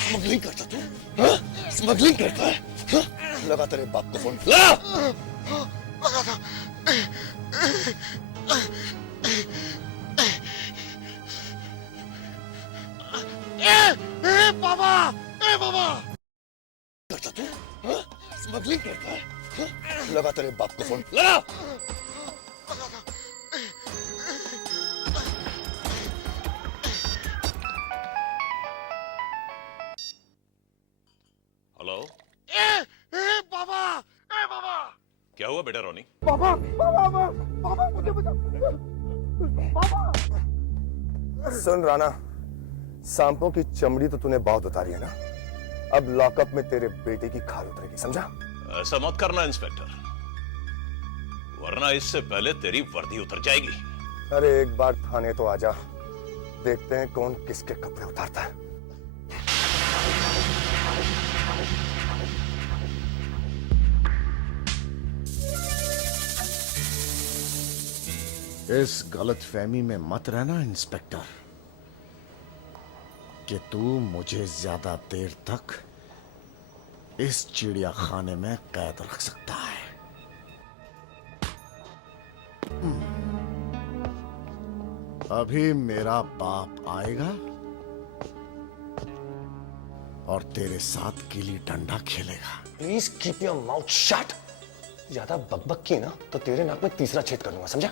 स्मगलिंग करता तू? हाँ? स्मगलिंग करता है? हाँ? लगा तेरे बाप को फोन। लगा था। बाबा, बाबा करता तू? हाँ? स्मगलिंग करता है? हाँ? लगा तेरे बाप को फोन। लगा। हेलो। बाबा, बाबा क्या हुआ बेटा रॉनी? बाबा, बाबा, बाबा मुझे बचा। बाबा। सुन राणा, सांपों की चमड़ी तो तूने बहुत उतारी है ना, अब लॉकअप में तेरे बेटे की खाल उतरेगी, समझा? ऐसा मत करना इंस्पेक्टर, वरना इससे पहले तेरी वर्दी उतर जाएगी। अरे एक बार थाने तो आजा, देखते हैं कौन किसके कपड़े उतारता है। इस गलतफहमी में मत रहना इंस्पेक्टर कि तू मुझे ज्यादा देर तक इस चिड़िया खाने में कैद रख सकता है। अभी मेरा बाप आएगा और तेरे साथ गिल्ली डंडा खेलेगा। Please keep your mouth shut. ज्यादा बकबक की ना तो तेरे नाक में तीसरा छेद कर दूंगा, समझा?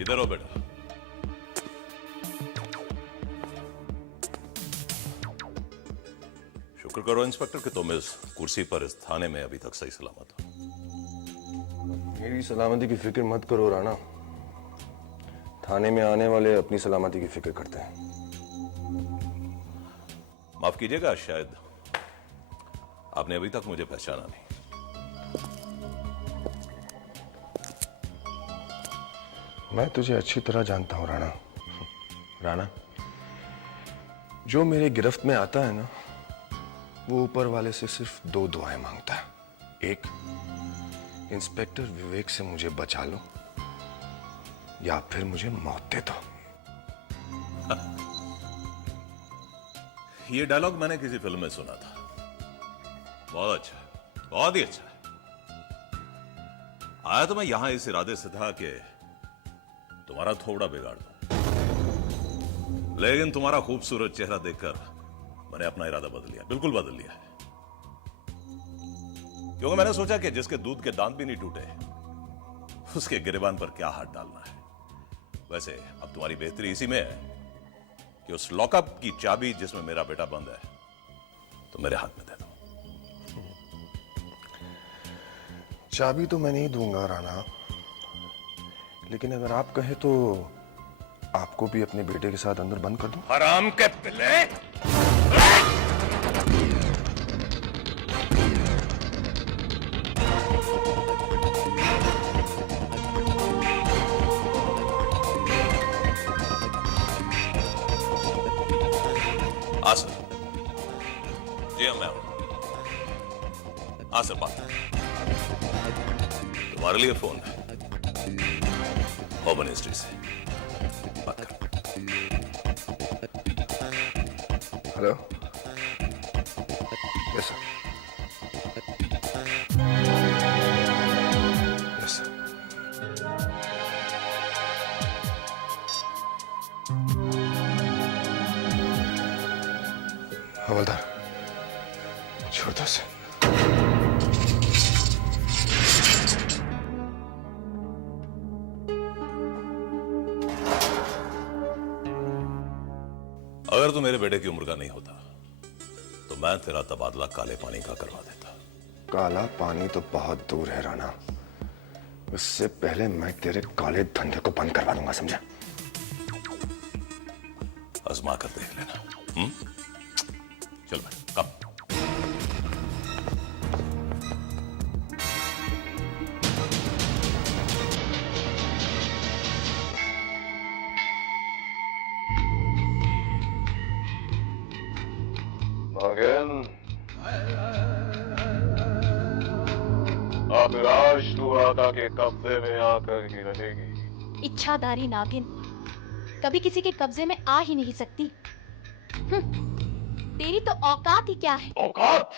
इधर हो बेटा। शुक्र करो इंस्पेक्टर कि तुम इस कुर्सी पर इस थाने में अभी तक सही सलामत हो। मेरी सलामती की फिक्र मत करो राणा। थाने में आने वाले अपनी सलामती की फिक्र करते हैं। माफ कीजिएगा, शायद आपने अभी तक मुझे पहचाना नहीं। मैं तुझे अच्छी तरह जानता हूं राणा। राणा, जो मेरे गिरफ्त में आता है ना, वो ऊपर वाले से सिर्फ 2 दुआएं मांगता है। एक, इंस्पेक्टर विवेक से मुझे बचा लो, या फिर मुझे मौत दे दो। ये डायलॉग मैंने किसी फिल्म में सुना था। बहुत अच्छा, बहुत ही अच्छा। आया तो मैं यहां इस इरादे से था कि तुम्हारा थोड़ा बिगाड़ दूं, लेकिन तुम्हारा खूबसूरत चेहरा देखकर मैंने अपना इरादा बदल लिया, बिल्कुल बदल लिया है। क्योंकि मैंने सोचा कि जिसके दूध के दांत भी नहीं टूटे, उसके गिरेबान पर क्या हाथ डालना है। वैसे अब तुम्हारी बेहतरी इसी में है कि उस लॉकअप की चाबी जिसमें मेरा बेटा बंद है, तो मेरे हाथ में दे दो। चाबी तो मैं नहीं दूंगा राणा, लेकिन अगर आप कहे तो आपको भी अपने बेटे के साथ अंदर बंद कर दूं। हराम के पिल्ले! आसर, जी मैं हूं। आसर बात, तुम्हारे लिए फोन है, ओपन हिस्ट्री से बात कर। Hello, yes sir. Yes sir. हवलदार, छोड़ दो उसे। अगर तू मेरे बेटे की उम्र का नहीं होता तो मैं तेरा तबादला काले पानी का करवा देता। काला पानी तो बहुत दूर है राणा, उससे पहले मैं तेरे काले धंधे को बंद करवा दूंगा, समझा? आजमा कर देख लेना। चल बेटा, कब? अब राज दुआदा के कब्जे में आकर ही रहेगी। इच्छाधारी नागिन कभी किसी के कब्जे में आ ही नहीं सकती। तेरी तो औकात ही क्या है? औकात?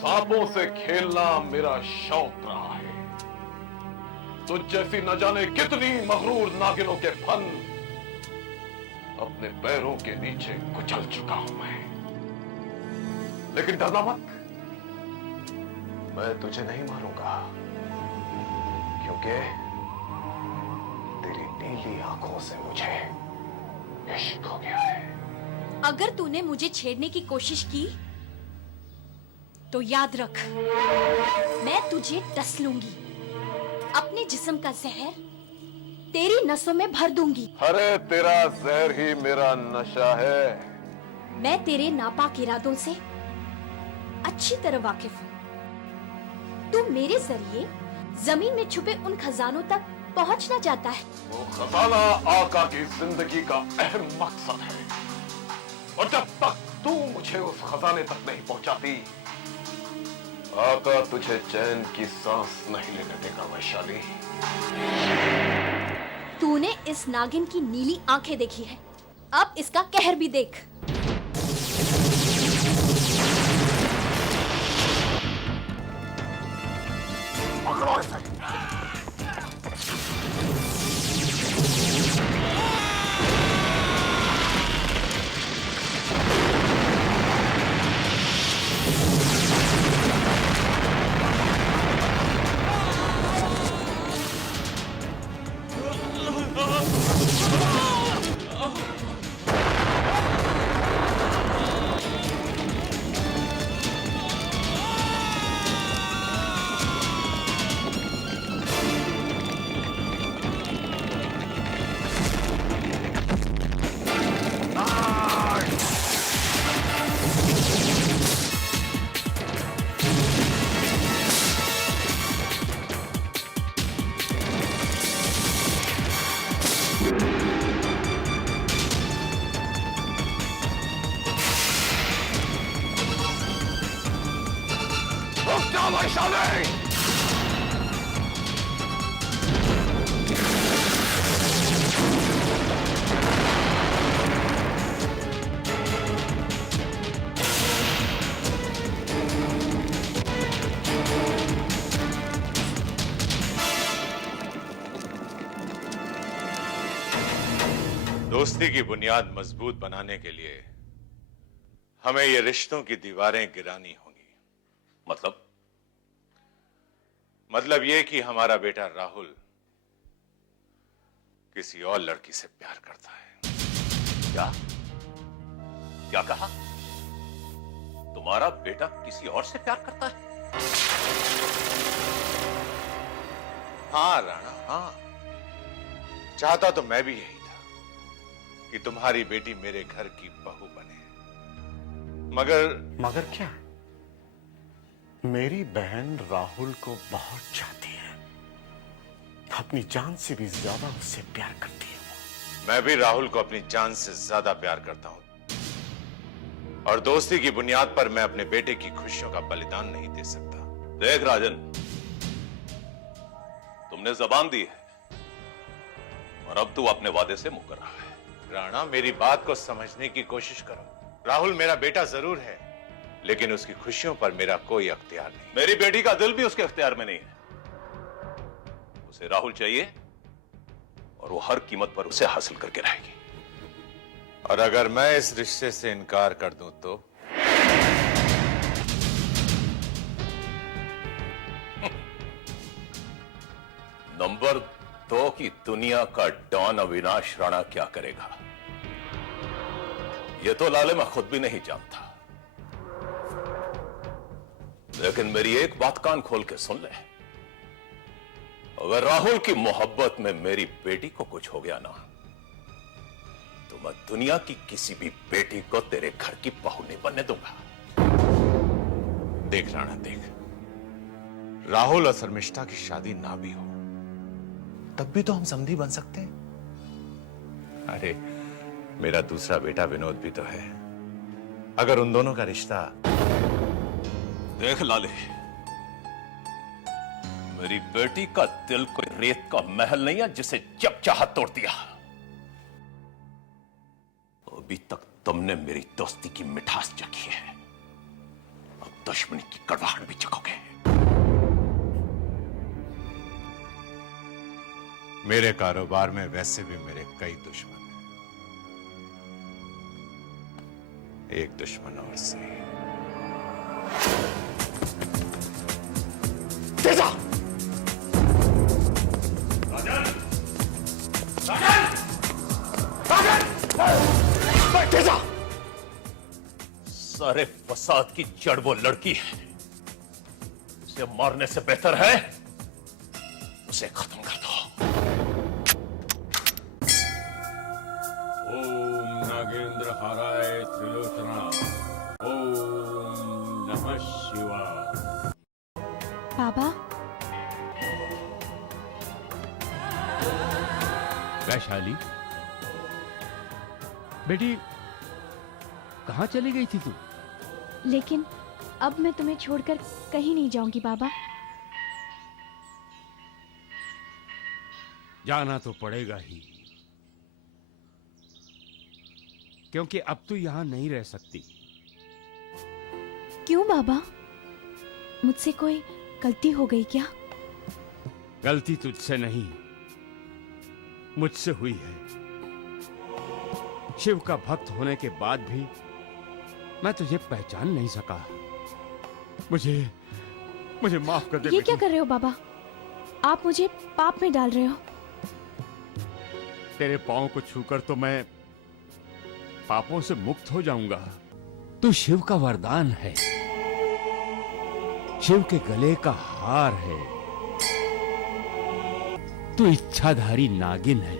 सांपों से खेलना मेरा शौक रहा है। तुझ जैसी न जाने कितनी मगरूर नागिनों के फन अपने पैरों के नीचे कुचल चुका हूं मैं। लेकिन डरना मत, मैं तुझे नहीं मारूंगा, क्योंकि तेरी नीली आंखों से मुझे इश्क हो गया है। अगर तूने मुझे छेड़ने की कोशिश की तो याद रख, मैं तुझे डस लूंगी। अपने जिस्म का जहर तेरी नसों में भर दूंगी। अरे तेरा जहर ही मेरा नशा है। मैं तेरे नापाक इरादों से अच्छी तरह वाकिफ हूँ। तू मेरे जरिए जमीन में छुपे उन खजानों तक पहुंचना चाहता है। वो खजाना आका की जिंदगी का अहम मकसद है। और जब तक तू मुझे उस खजाने तक नहीं पहुंचाती, आका तुझे चैन की सांस नहीं लेने देगा वैशाली। तूने इस नागिन की नीली आंखें देखी है, अब इसका कहर भी देख। पकड़ो इसे। रुक जा वैशाली। दोस्ती की बुनियाद मजबूत बनाने के लिए हमें ये रिश्तों की दीवारें गिरानी होंगी। मतलब ये कि हमारा बेटा राहुल किसी और लड़की से प्यार करता है। क्या क्या कहा? तुम्हारा बेटा किसी और से प्यार करता है? हाँ राणा, हाँ। चाहता तो मैं भी यही था कि तुम्हारी बेटी मेरे घर की बहू बने, मगर क्या? मेरी बहन राहुल को बहुत चाहती है, अपनी जान से भी ज्यादा उससे प्यार करती है वो। मैं भी राहुल को अपनी जान से ज्यादा प्यार करता हूं, और दोस्ती की बुनियाद पर मैं अपने बेटे की खुशियों का बलिदान नहीं दे सकता। देख राजन, तुमने जबान दी है और अब तू अपने वादे से मुकर रहा है। राणा, मेरी बात को समझने की कोशिश करो। राहुल मेरा बेटा जरूर है, लेकिन उसकी खुशियों पर मेरा कोई अख्तियार नहीं। मेरी बेटी का दिल भी उसके अख्तियार में नहीं है। उसे राहुल चाहिए और वो हर कीमत पर उसे हासिल करके रहेगी। और अगर मैं इस रिश्ते से इनकार कर दूं तो? नंबर 2 की दुनिया का डॉन अविनाश राणा क्या करेगा, ये तो लाले मैं खुद भी नहीं जानता। लेकिन मेरी एक बात कान खोल के सुन ले, अगर राहुल की मोहब्बत में मेरी बेटी को कुछ हो गया ना, तो मैं दुनिया की किसी भी बेटी को तेरे घर की बहू नहीं बनने दूंगा। देख राणा, देख, राहुल और शर्मिष्ठा की शादी ना भी हो तब भी तो हम समधी बन सकते हैं। अरे, मेरा दूसरा बेटा विनोद भी तो है। अगर उन दोनों का रिश्ता। देख लाले, मेरी बेटी का दिल कोई रेत का महल नहीं है जिसे जब चाहा तोड़ दिया। अभी तक तुमने मेरी दोस्ती की मिठास चखी है, अब दुश्मनी की कड़वाहट भी चखोगे। मेरे कारोबार में वैसे भी मेरे कई दुश्मन हैं। एक दुश्मन और सही। तेजा! राजन! राजन! राजन! तेजा! सारे फसाद की जड़ वो लड़की है, उसे मारने से बेहतर है उसे खत्म कर दो। ओम नागेंद्र हाराय त्रिलोचना, ओम नमः शिवाय। बाबा, वैशाली बेटी, कहाँ चली गई थी तू? लेकिन अब मैं तुम्हें छोड़कर कहीं नहीं जाऊंगी बाबा। जाना तो पड़ेगा ही, क्योंकि अब तू यहां नहीं रह सकती। क्यों बाबा? मुझसे कोई गलती हो गई क्या? गलती तुझसे नहीं, मुझसे हुई है। शिव का भक्त होने के बाद भी मैं तुझे पहचान नहीं सका। मुझे माफ कर दे। ये क्या कर रहे हो बाबा? आप मुझे पाप में डाल रहे हो। तेरे पांव को छूकर तो मैं पापों से मुक्त हो जाऊंगा। तू शिव का वरदान है, शिव के गले का हार है। तू इच्छाधारी नागिन है,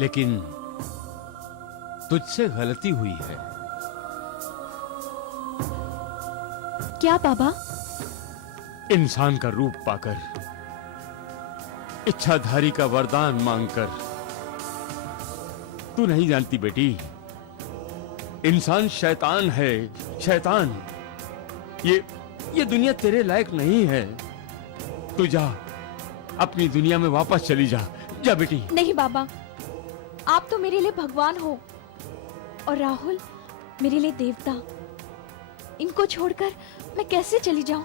लेकिन तुझसे गलती हुई है। क्या बाबा? इंसान का रूप पाकर, इच्छाधारी का वरदान मांगकर। तू नहीं जानती बेटी, इंसान शैतान है, शैतान। ये दुनिया तेरे लायक नहीं है। तू जा, अपनी दुनिया में वापस चली जा। जा बेटी। नहीं बाबा, आप तो मेरे लिए भगवान हो और राहुल मेरे लिए देवता। इनको छोड़कर मैं कैसे चली जाऊं?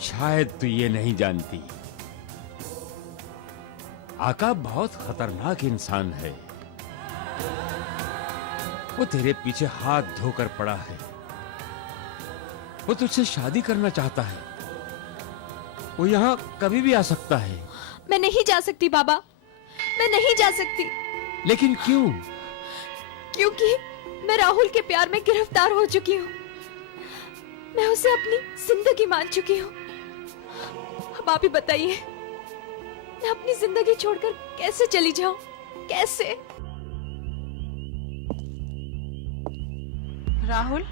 शायद तू ये नहीं जानती, आका बहुत खतरनाक इंसान है। वो तेरे पीछे हाथ धोकर पड़ा है। वो तुझसे शादी करना चाहता है। वो यहाँ कभी भी आ सकता है। मैं नहीं जा सकती बाबा, मैं नहीं जा सकती। लेकिन क्यों? क्योंकि मैं राहुल के प्यार में गिरफ्तार हो चुकी हूँ। मैं उसे अपनी जिंदगी मान चुकी हूँ। अब आप ही बताइए, मैं अपनी जिंदगी छोड़कर कैसे चली जाऊं? कैसे? राहुल,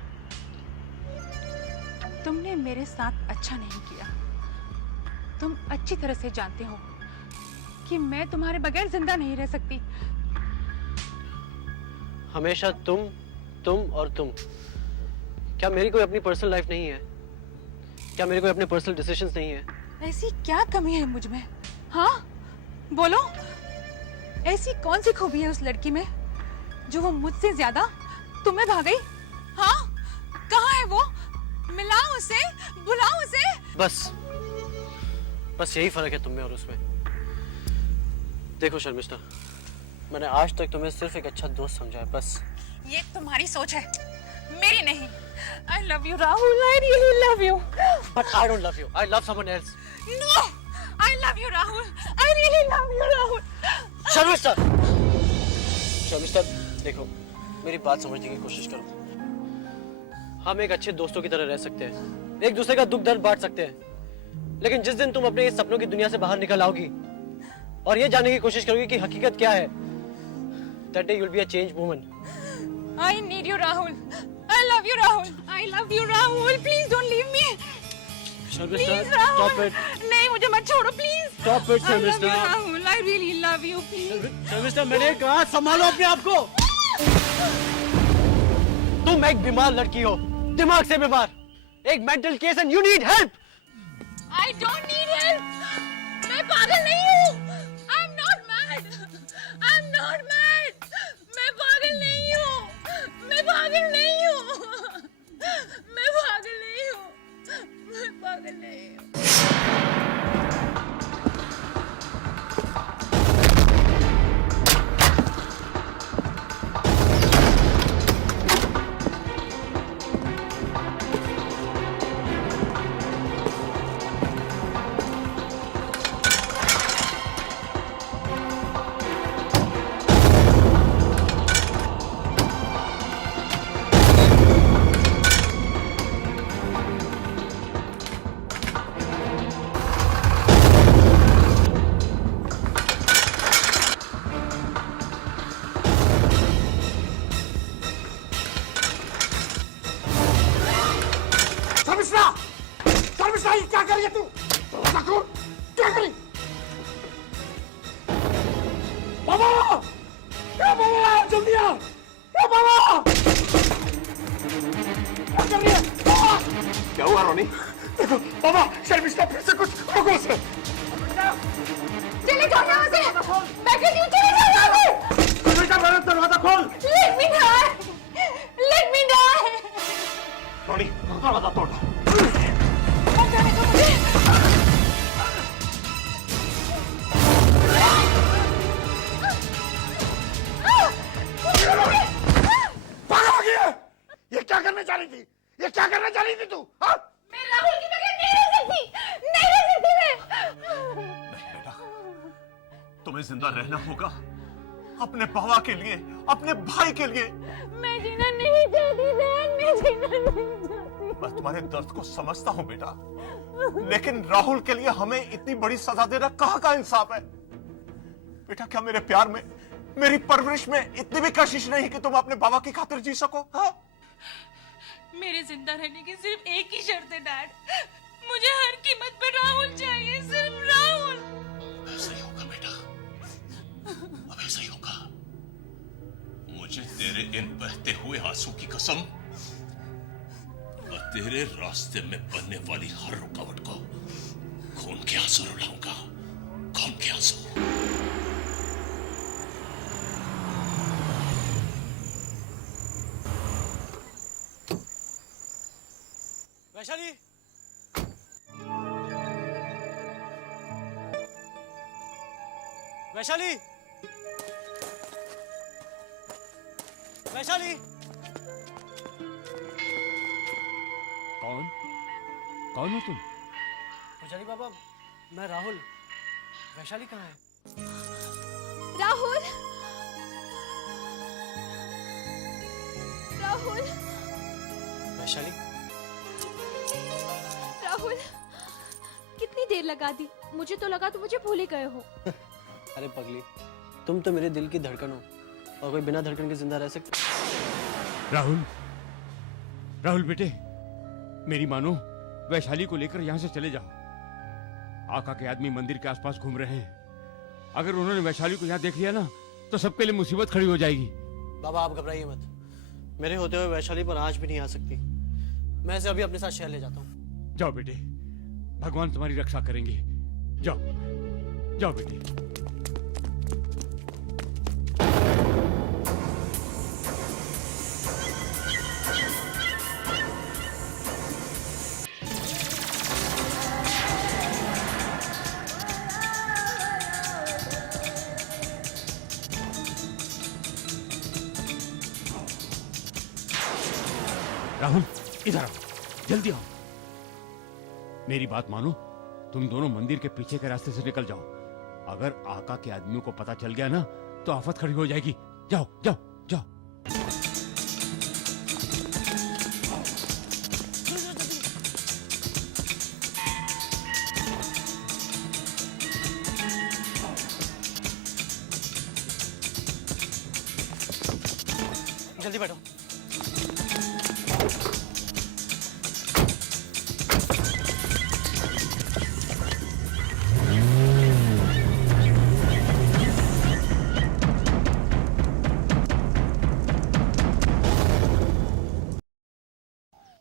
तुमने मेरे साथ अच्छा नहीं किया। तुम अच्छी तरह से जानते हो कि मैं तुम्हारे बगैर जिंदा नहीं रह सकती। हमेशा तुम और तुम। क्या मेरी कोई अपनी पर्सनल लाइफ नहीं है? क्या मेरे कोई अपने पर्सनल डिसीजंस नहीं है? ऐसी क्या कमी है मुझ में? हाँ, बोलो। ऐसी कौन सी खूबी है उस लड़की में जो वो मुझसे ज्यादा तुम्हें भा गई? हाँ, कहाँ है वो? मिलाओ उसे, बुलाओ उसे। बस यही फर्क है तुम में और उसमें। देखो शर्मिष्ठा, मैंने आज तक तुम्हें सिर्फ एक अच्छा दोस्त समझा है, बस। ये तुम्हारी सोच है, मेरी नहीं। I love you, Rahul. I really love you. But I don't love you. I love someone else. No, I love you, Rahul. I really love you, Rahul. Sharmishtha, देखो, मेरी बात समझने की कोशिश करो। हम एक अच्छे दोस्तों की तरह रह सकते हैं, एक दूसरे का दुख दर्द बांट सकते हैं, लेकिन जिस दिन तुम अपने इस सपनों की दुनिया से बाहर निकल आओगी और ये जानने की कोशिश करोगी कि हकीकत क्या है, that day you'll be a changed woman. I need you, Rahul. I love you, Rahul. I love you, Rahul. Please don't leave me. Sharmishtha, Please, Rahul. stop it. नहीं, मुझे मत छोड़ो, please. Stop it, I love you, Sharmishtha. Rahul. I really love you, please. Sharmishtha, मैंने कहा संभालो अपने आप को। तुम एक बीमार लड़की हो, दिमाग से बीमार, एक mental case and you need help. I don't need help. मैं पागल नहीं हूँ। I'm not mad. I'm not mad. मैं पागल नहीं हूँ। मैं पागल नहीं हूँ। मैं पागल नहीं हूँ। मैं पागल नहीं हूँ। बाबा! ए बाबा, जल्दी आ! ए बाबा! क्या कर रही है? बाबा! क्या हुआ रोनी? देखो, बाबा, शर्मिष्ठा फिर से कुछ रोको उसे। चले जाओ यहाँ से। मैं कहती हूँ चले जाओ यहाँ से। शर्मिष्ठा, मेरा दरवाजा खोल। Let me die. Let me die. रोनी, दरवाजा तोड़। मत जाने दो मुझे। पागल हो गई है? ये क्या करने जा रही थी? ये क्या करने जा रही थी तू? हाँ? मैं राहुल की बगैर नहीं रह सकती। नहीं रह सकती मैं। तुम्हें जिंदा रहना होगा अपने बाबा के लिए, अपने भाई के लिए। मैं जीना नहीं चाहती डैड, मैं जीना नहीं चाहती। मैं तुम्हारे दर्द को समझता हूं बेटा, लेकिन राहुल के लिए हमें इतनी बड़ी सजा देना कहां का इंसाफ है? बेटा, क्या मेरे प्यार में, मेरी परवरिश में इतनी भी कशिश नहीं कि तुम अपने बाबा की खातिर जी सको? हाँ? मेरे जिंदा रहने की सिर्फ एक ही शर्त है डैड, मुझे हर कीमत पर राहुल चाहिए, सिर्फ राहुल। ऐसा ही होगा बेटा, अब ऐसा ही होगा। मुझे तेरे इन बहते हुए आंसू की कसम, और तेरे रास्ते में बनने वाली हर रुकावट को खून के आंसू रुलाऊंगा, खून के आंसू। वैशाली, वैशाली, वैशाली। कौन? कौन हो तुम? पुजारी बाबा, मैं राहुल। वैशाली कहाँ है? राहुल, राहुल, वैशाली, राहुल, कितनी देर लगा दी? मुझे तो लगा तुम मुझे भूल ही गए हो। अरे पगली, तुम तो मेरे दिल की धड़कन हो, और कोई बिना धड़कन के जिंदा रह सकता? राहुल, राहुल बेटे, मेरी मानो, वैशाली को लेकर यहां से चले जाओ। आका के आदमी मंदिर के आसपास घूम रहे हैं। अगर उन्होंने वैशाली को यहां देख लिया ना, तो सबके लिए मुसीबत खड़ी हो जाएगी। बाबा, आप घबराइए मत। मेरे होते हुए वैशाली पर आंच भी नहीं आ सकती। मैं इसे अभी अपने साथ शहर ले जाता हूँ। जाओ बेटे, भगवान तुम्हारी रक्षा करेंगे। जाओ, जाओ बेटे। राहुल, इधर आओ, जल्दी आओ। मेरी बात मानो, तुम दोनों मंदिर के पीछे के रास्ते से निकल जाओ। अगर आका के आदमियों को पता चल गया ना, तो आफत खड़ी हो जाएगी। जाओ, जाओ, जाओ। जल्दी बैठो।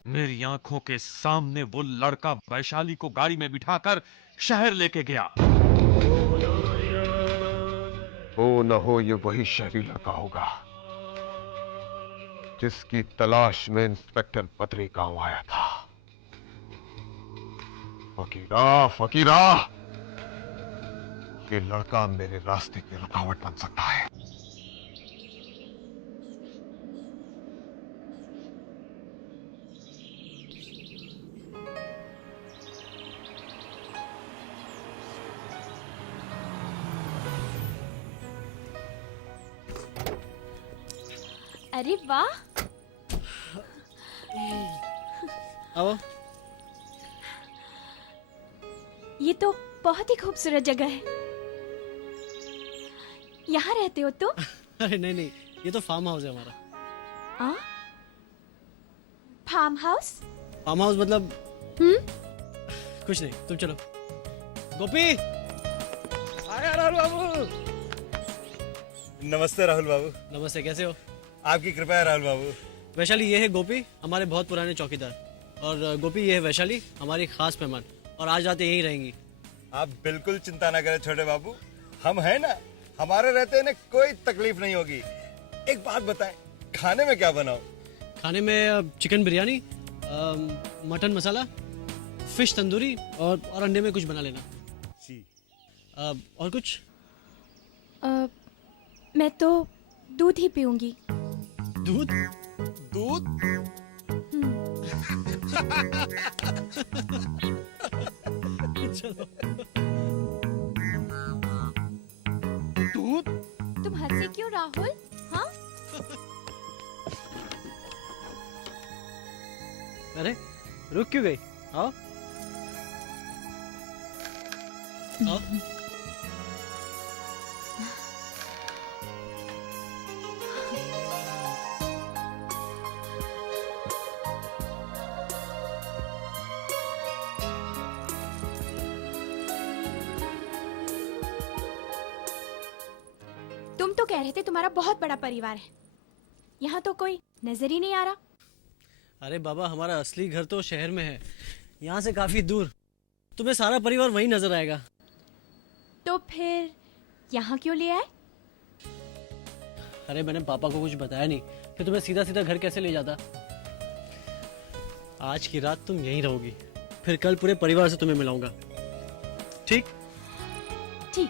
मेरी आंखों के सामने वो लड़का वैशाली को गाड़ी में बिठाकर शहर लेके गया। हो न हो ये वही शहरी लड़का होगा जिसकी तलाश में इंस्पेक्टर बद्री गांव आया था। फकीरा, फकीरा, ये लड़का मेरे रास्ते की रुकावट बन सकता है। अरे वाह, आओ। ये तो बहुत ही खूबसूरत जगह है। यहाँ रहते हो तुम? अरे नहीं नहीं, ये तो फार्म हाउस है हमारा। आ? Farm house? फार्म हाउस मतलब कुछ नहीं, तुम चलो। गोपी, अरे बाबू, नमस्ते राहुल बाबू। नमस्ते, कैसे हो? आपकी कृपा है राहुल बाबू। वैशाली, ये है गोपी, हमारे बहुत पुराने चौकीदार। और गोपी, ये है वैशाली, हमारी खास मेहमान। और आज रात यहीं रहेंगी। आप बिल्कुल चिंता ना करें छोटे बाबू, हम हैं ना, हमारे रहते इन्हें कोई तकलीफ नहीं होगी। एक बात बताएं, खाने में क्या बनाओ? खाने में चिकन बिरयानी, मटन मसाला, फिश तंदूरी और अंडे में कुछ बना लेना। जी। और कुछ? मैं तो दूध ही पीऊंगी। दूध? दूध? चलो। दूध? तुम हंसे क्यों राहुल? हाँ? अरे रुक क्यों गई? आओ आओ। तुम तो कह रहे थे तुम्हारा बहुत बड़ा परिवार है, यहाँ तो कोई नजर ही नहीं आ रहा। अरे बाबा, हमारा असली घर तो शहर में है, यहाँ से काफी दूर। तुम्हें सारा परिवार वहीं नजर आएगा। तो फिर यहाँ क्यों ले आए? अरे मैंने पापा को कुछ बताया नहीं, फिर तुम्हें सीधा सीधा घर कैसे ले जाता। आज की रात तुम यहीं रहोगी, फिर कल पूरे परिवार से तुम्हें मिलाऊंगा। ठीक? ठीक।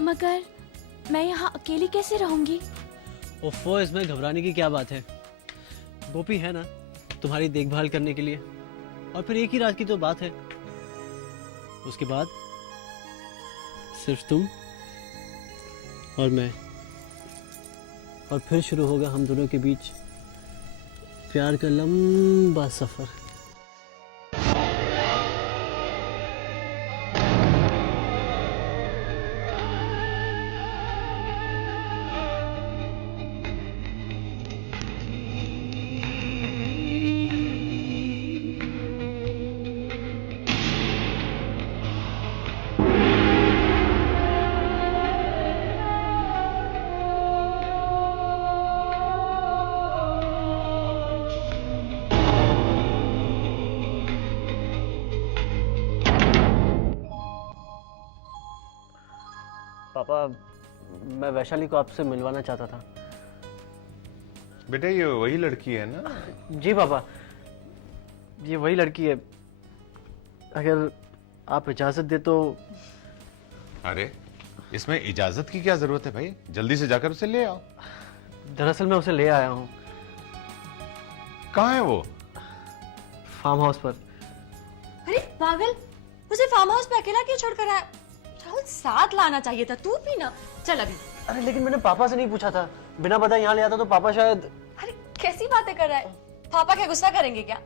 मगर मैं यहाँ अकेली कैसे रहूंगी? ओफो, इसमें घबराने की क्या बात है? गोपी है ना तुम्हारी देखभाल करने के लिए। और फिर एक ही रात की तो बात है, उसके बाद सिर्फ तुम और मैं, और फिर शुरू होगा हम दोनों के बीच प्यार का लंबा सफर। पापा, मैं वैशाली को आपसे मिलवाना चाहता था। बेटा, ये वही लड़की है ना? जी पापा, ये वही लड़की है। अगर आप इजाजत दे तो। अरे इसमें इजाजत की क्या जरूरत है भाई, जल्दी से जाकर उसे ले आओ। दरअसल मैं उसे ले आया हूँ। कहाँ है वो? फार्म हाउस पर। अरे पागल, उसे फार्म हाउस पे अकेला क्यों छोड़कर आया? राहुल, साथ लाना चाहिए था, तू भी ना। चल अभी। अरे लेकिन मैंने पापा से नहीं पूछा था, बिना बताए यहाँ ले आता तो पापा शायद। अरे कैसी बातें कर रहा है? पापा क्या गुस्सा करेंगे क्या?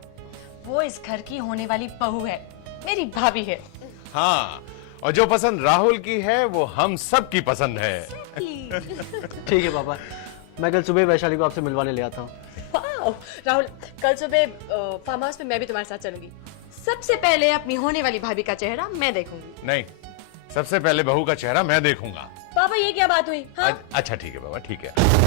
वो इस घर की होने वाली बहू है, मेरी भाभी है। हाँ, और जो पसंद राहुल की है वो हम सब की पसंद है। ठीक है पापा, मैं कल सुबह वैशाली को आपसे मिलवाने ले आता हूँ। राहुल, कल सुबह फार्म हाउस पे मैं भी तुम्हारे साथ चलूंगी। सबसे पहले अपनी होने वाली भाभी का चेहरा मैं देखूंगी। नहीं, सबसे पहले बहू का चेहरा मैं देखूंगा। पापा, ये क्या बात हुई? हाँ? अच्छा ठीक है बाबा, ठीक है।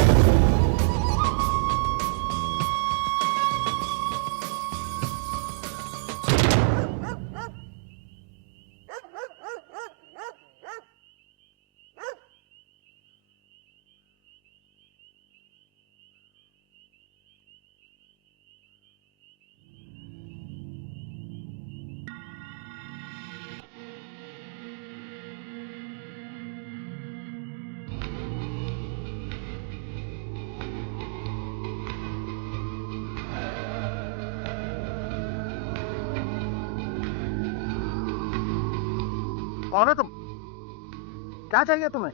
कौन है तुम? क्या चाहिए तुम्हें?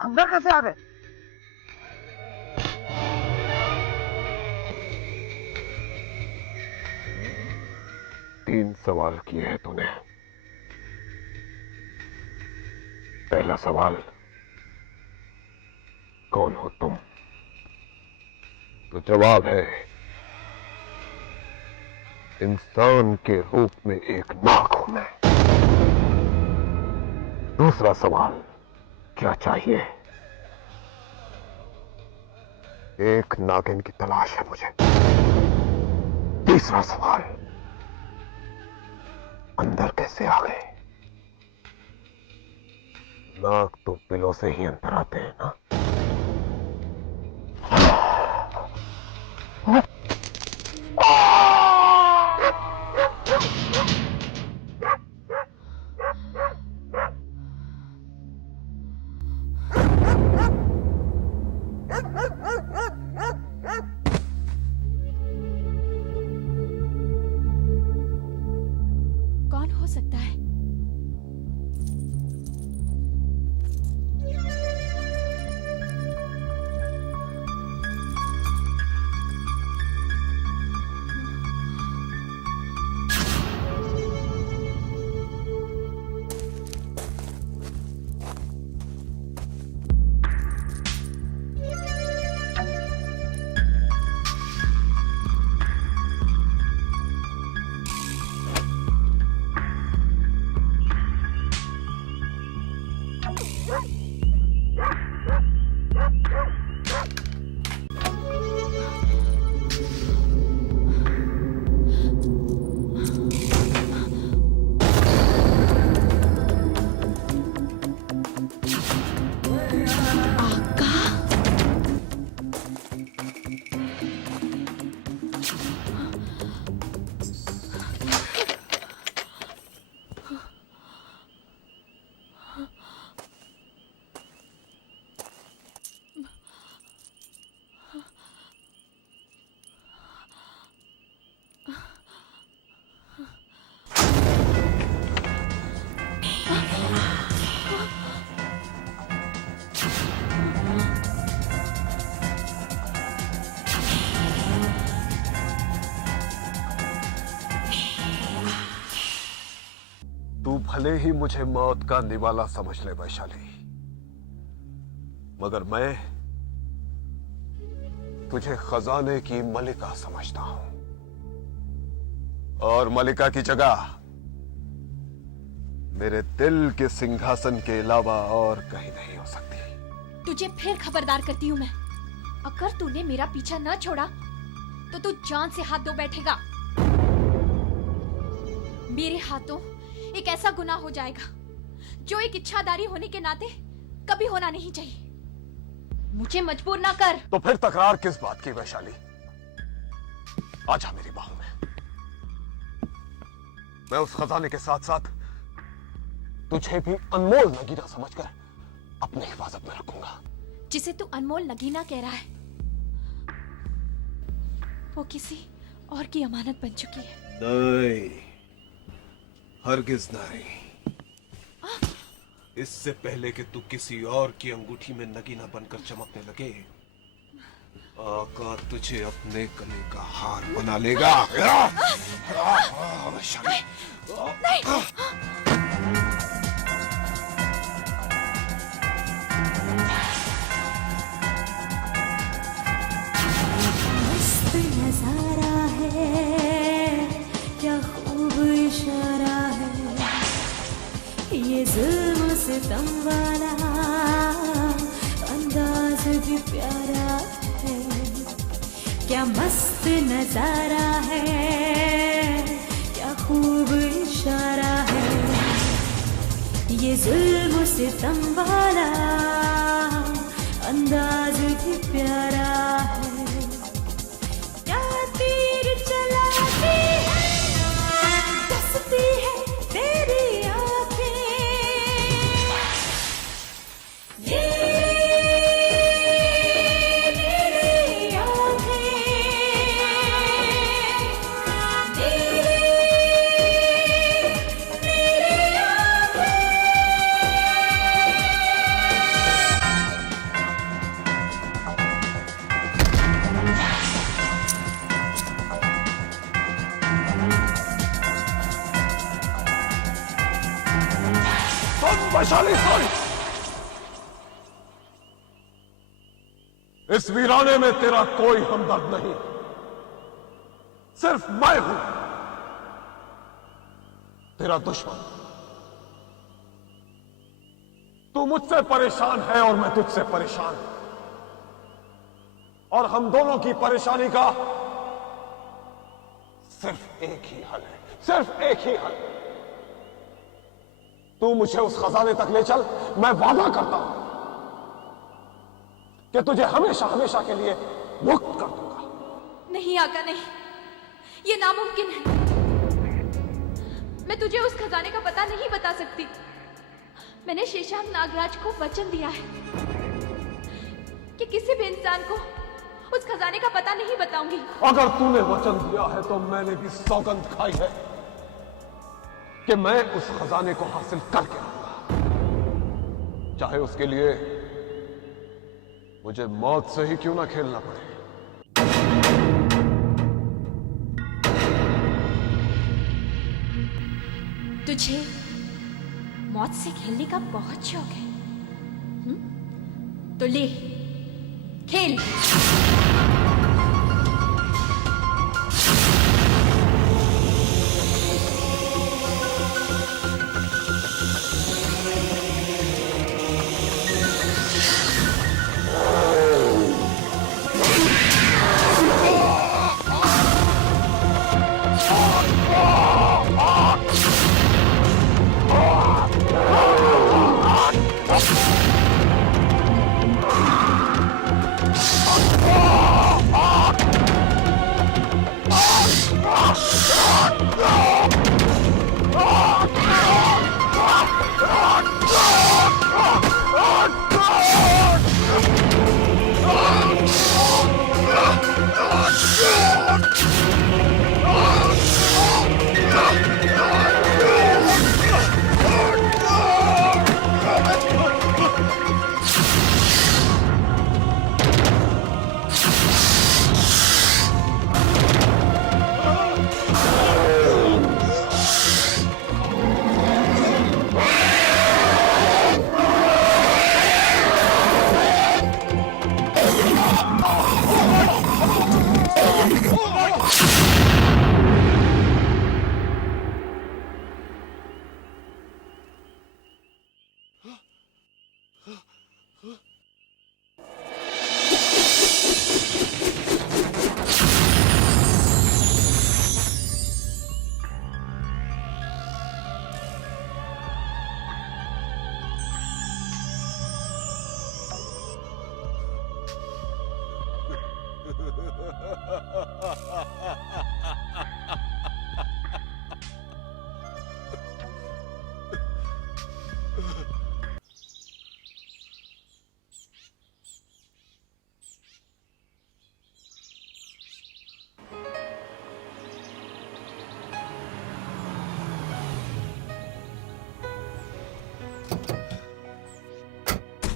अंदर कैसे आ गए? तीन सवाल किए हैं तूने। पहला सवाल, कौन हो तुम? तो जवाब है, इंसान के रूप में एक नाग हूं मैं। दूसरा सवाल, क्या चाहिए? एक नागिन की तलाश है मुझे। तीसरा सवाल, अंदर कैसे आ गए? नाग तो बिलों से ही अंदर आते हैं ना? कौन हो सकता है? तू भले ही मुझे मौत का निवाला समझ ले वैशाली, मगर मैं तुझे खजाने की मलिका समझता हूं, और मलिका की जगह मेरे दिल के सिंहासन के अलावा और कहीं नहीं हो सकती। तुझे फिर खबरदार करती हूँ मैं, अगर तूने मेरा पीछा न छोड़ा तो तू जान से हाथ धो बैठेगा। मेरे हाथों एक ऐसा गुनाह हो जाएगा जो एक इच्छाधारी होने के नाते कभी होना नहीं चाहिए। मुझे मजबूर ना कर। तो फिर तकरार किस बात की वैशाली? आजा मेरी बाहों में। मैं उस खजाने के साथ साथ तुझे भी अनमोल नगीना समझकर अपनी हिफाजत में रखूंगा। जिसे तू अनमोल नगीना कह रहा है वो किसी और की अमानत बन चुकी है। नहीं, हरगिज नहीं। इससे पहले कि तू किसी और की अंगूठी में नगीना बनकर चमकने लगे, आका तुझे अपने गले का हार बना लेगा। मस्त नजारा है, क्या खूब इशारा है, ये जुल्म सितम वाला अंदाज भी प्यारा है। क्या मस्त नजारा है, क्या खूब इशारा है, ये जुल्म सितम वाला अंदाज भी प्यारा है। क्या तीर चलाती है, डसती है तेरी आंखें, ये तेरी आंखें, मेरी आंखें। वैशाली सुन, इस वीराने में तेरा कोई हमदर्द नहीं, सिर्फ मैं हूं तेरा दुश्मन। तू मुझसे परेशान है और मैं तुझसे परेशान हूं, और हम दोनों की परेशानी का सिर्फ एक ही हल है, सिर्फ एक ही हल। तू मुझे उस खजाने तक ले चल, मैं वादा करता हूं कि तुझे हमेशा हमेशा के लिए मुक्त कर दूंगा। नहीं आका, नहीं, ये नामुमकिन है। मैं तुझे उस खजाने का पता नहीं बता सकती। मैंने शेषांग नागराज को वचन दिया है कि किसी भी इंसान को उस खजाने का पता नहीं बताऊंगी। अगर तूने वचन दिया है तो मैंने भी सौगंध खाई है कि मैं उस खजाने को हासिल करके आऊंगा, चाहे उसके लिए मुझे मौत से ही क्यों ना खेलना पड़े। तुझे मौत से खेलने का बहुत शौक है, तो ले, खेल।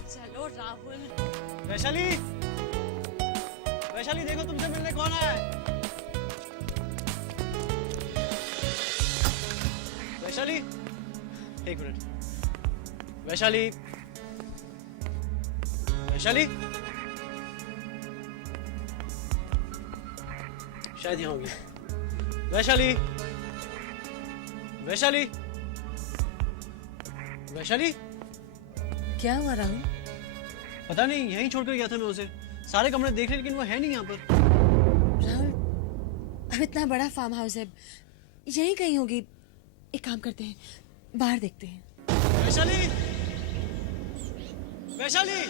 चलो राहुल। वैशाली, वैशाली देखो तुमसे मिलने कौन आया है। वैशाली, एक मिनट। वैशाली, वैशाली, शायद यहाँ होगी। वैशाली, वैशाली, वैशाली, क्या हुआ राहुल? पता नहीं, यहीं छोड़कर गया था मैं उसे। सारे कमरे देख रहे लेकिन वो है नहीं यहाँ पर। राहुल, अब इतना बड़ा फार्म हाउस है, यहीं कहीं होगी। एक काम करते हैं, बाहर देखते हैं। वैशाली, वैशाली,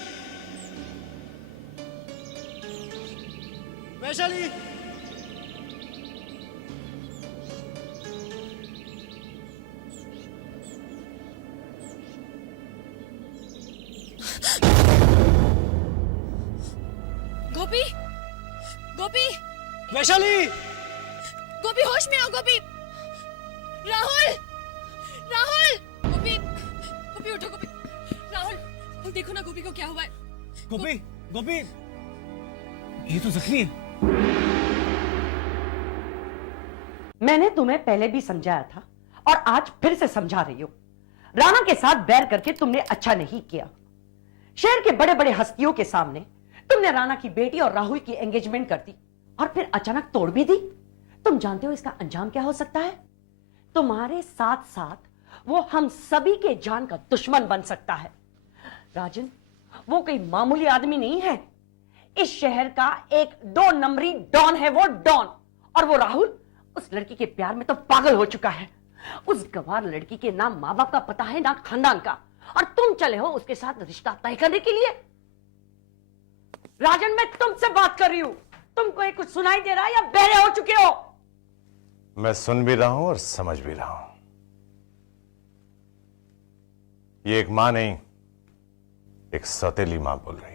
वैशाली, गोपी, गोपी, वैशाली, गोपी होश में आओ। गोपी, राहुल, राहुल, गोपी, गोपी उठो। गोपी, राहुल, देखो ना गोपी को क्या हुआ है। गोपी, गोपी, ये तो जख्मी है। मैंने तुम्हें पहले भी समझाया था और आज फिर से समझा रही हूं। राणा के साथ बैर करके तुमने अच्छा नहीं किया। शहर के बड़े बड़े हस्तियों के सामने तुमने राणा की बेटी और राहुल की एंगेजमेंट कर दी और फिर अचानक तोड़ भी दी। तुम जानते हो इसका अंजाम क्या हो सकता है? तुम्हारे साथ साथ वो हम सभी के जान का दुश्मन बन सकता है। राजन, वो कोई मामूली आदमी नहीं है। इस शहर का एक 2 नंबरी डॉन है वो, डॉन। और वो राहुल उस लड़की के प्यार में तो पागल हो चुका है। उस गंवार लड़की के ना माँ बाप का पता है ना खानदान का, और तुम चले हो उसके साथ रिश्ता तय करने के लिए। राजन, मैं तुमसे बात कर रही हूं। तुमको ये कुछ सुनाई दे रहा है या बहरे हो चुके हो? मैं सुन भी रहा हूं और समझ भी रहा हूं। ये एक मां नहीं, एक सौतेली मां बोल रही है।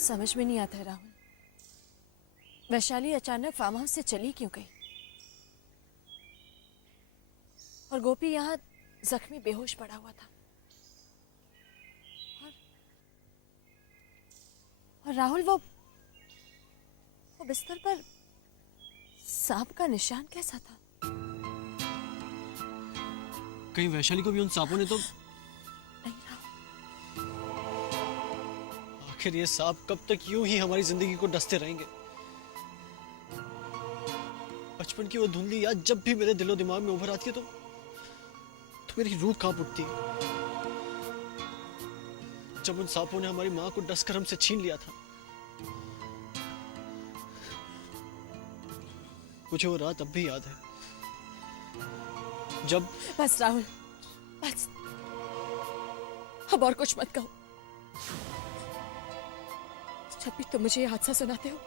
समझ में नहीं आता है राहुल, वैशाली अचानक फार्म हाउस से चली क्यों गई? और गोपी यहाँ जख्मी बेहोश पड़ा हुआ था। और राहुल वो बिस्तर पर सांप का निशान कैसा था? कहीं वैशाली को भी उन सांपों ने तो... आखिर ये सांप कब तक यूं ही हमारी जिंदगी को डसते रहेंगे? बचपन की वो धुंधली याद जब भी मेरे दिलो दिमाग में उभर आती है तो मेरी रूह कांप उठती है। जब उन सांपों ने हमारी मां को डसकर हमसे छीन लिया था, मुझे वो रात अब भी याद है जब... बस राहुल, बस, अब और कुछ मत कहो। जब भी तुम मुझे ये हादसा सुनाते हो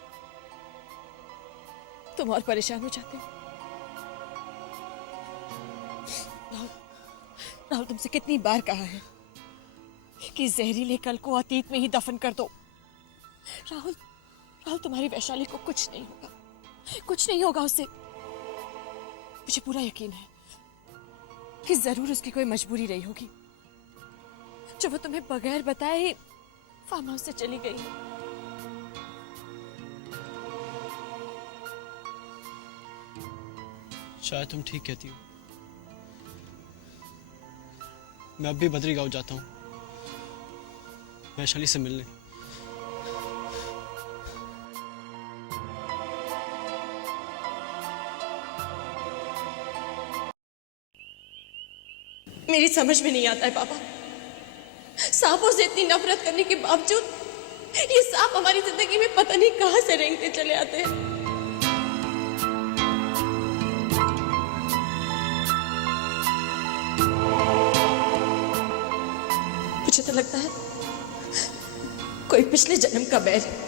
तुम और परेशान हो जाते हो। राहुल, तुमसे कितनी बार कहा है कि जहरीले कल को अतीत में ही दफन कर दो। राहुल, तुम्हारी वैशाली को कुछ नहीं होगा, कुछ नहीं होगा उससे। मुझे पूरा यकीन है कि जरूर उसकी कोई मजबूरी रही होगी जो वो तुम्हें बगैर बताए ही फार्म हाउस से चली गई। शायद तुम ठीक कहती हो। मैं अब भी बद्री गांव जाता हूं वैशाली से मिलने। मेरी समझ में नहीं आता है पापा, सांपों से इतनी नफरत करने के बावजूद ये सांप हमारी जिंदगी में पता नहीं कहां से रेंगते चले आते हैं। मुझे तो लगता है कोई पिछले जन्म का बैर है।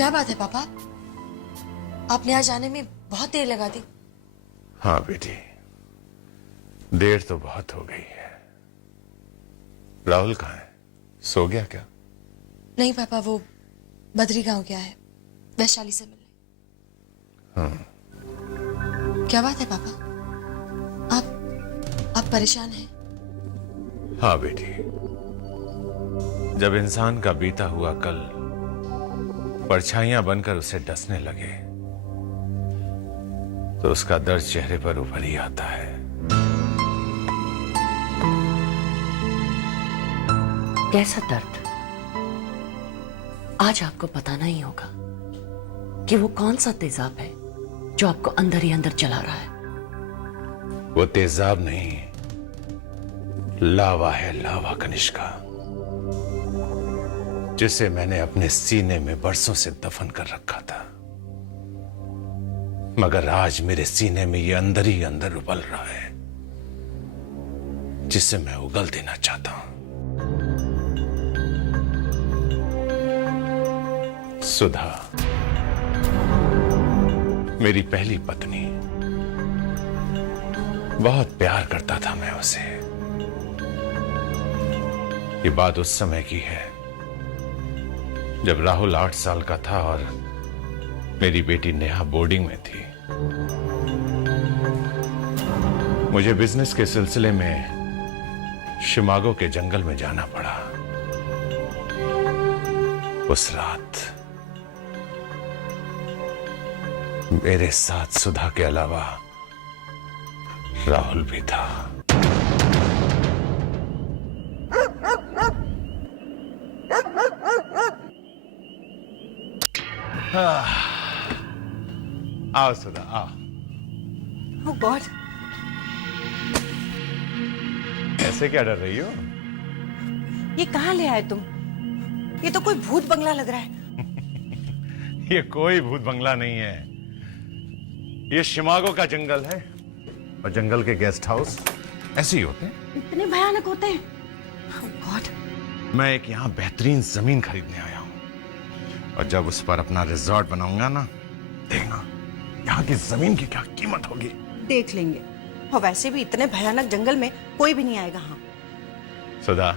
क्या बात है पापा? आपने आज आने में बहुत देर लगा दी। हाँ बेटी, देर तो बहुत हो गई है। राहुल कहाँ है? सो गया क्या? नहीं पापा, वो बद्री गांव गया है वैशाली से मिलने। हाँ। क्या बात है पापा? आप परेशान हैं? हाँ बेटी, जब इंसान का बीता हुआ कल परछाइयां बनकर उसे डसने लगे तो उसका दर्द चेहरे पर उभर ही आता है। कैसा दर्द? आज आपको बताना ही होगा कि वो कौन सा तेजाब है जो आपको अंदर ही अंदर चला रहा है। वो तेजाब नहीं, लावा है, लावा कनिष्का, जिसे मैंने अपने सीने में बरसों से दफन कर रखा था, मगर आज मेरे सीने में ये अंदर ही अंदर उबल रहा है, जिसे मैं उगल देना चाहता हूं। सुधा, मेरी पहली पत्नी, बहुत प्यार करता था मैं उसे। ये बात उस समय की है जब राहुल 8 साल का था और मेरी बेटी नेहा बोर्डिंग में थी। मुझे बिजनेस के सिलसिले में शिकागो के जंगल में जाना पड़ा। उस रात मेरे साथ सुधा के अलावा राहुल भी था। आओ सुधा, आओ। Oh God! ऐसे क्या डर रही हो? ये कहाँ ले आए तुम? ये तो कोई भूत बंगला लग रहा है। ये कोई भूत बंगला नहीं है, ये शिकागो का जंगल है और जंगल के गेस्ट हाउस ऐसे ही होते हैं। इतने भयानक होते हैं? Oh God! मैं एक यहाँ बेहतरीन जमीन खरीदने आया हूँ और जब उस पर अपना रिजॉर्ट बनाऊंगा ना, देखना यहाँ की जमीन की क्या कीमत होगी। देख लेंगे। और वैसे भी इतने भयानक जंगल में कोई भी नहीं आएगा। हाँ सुधा,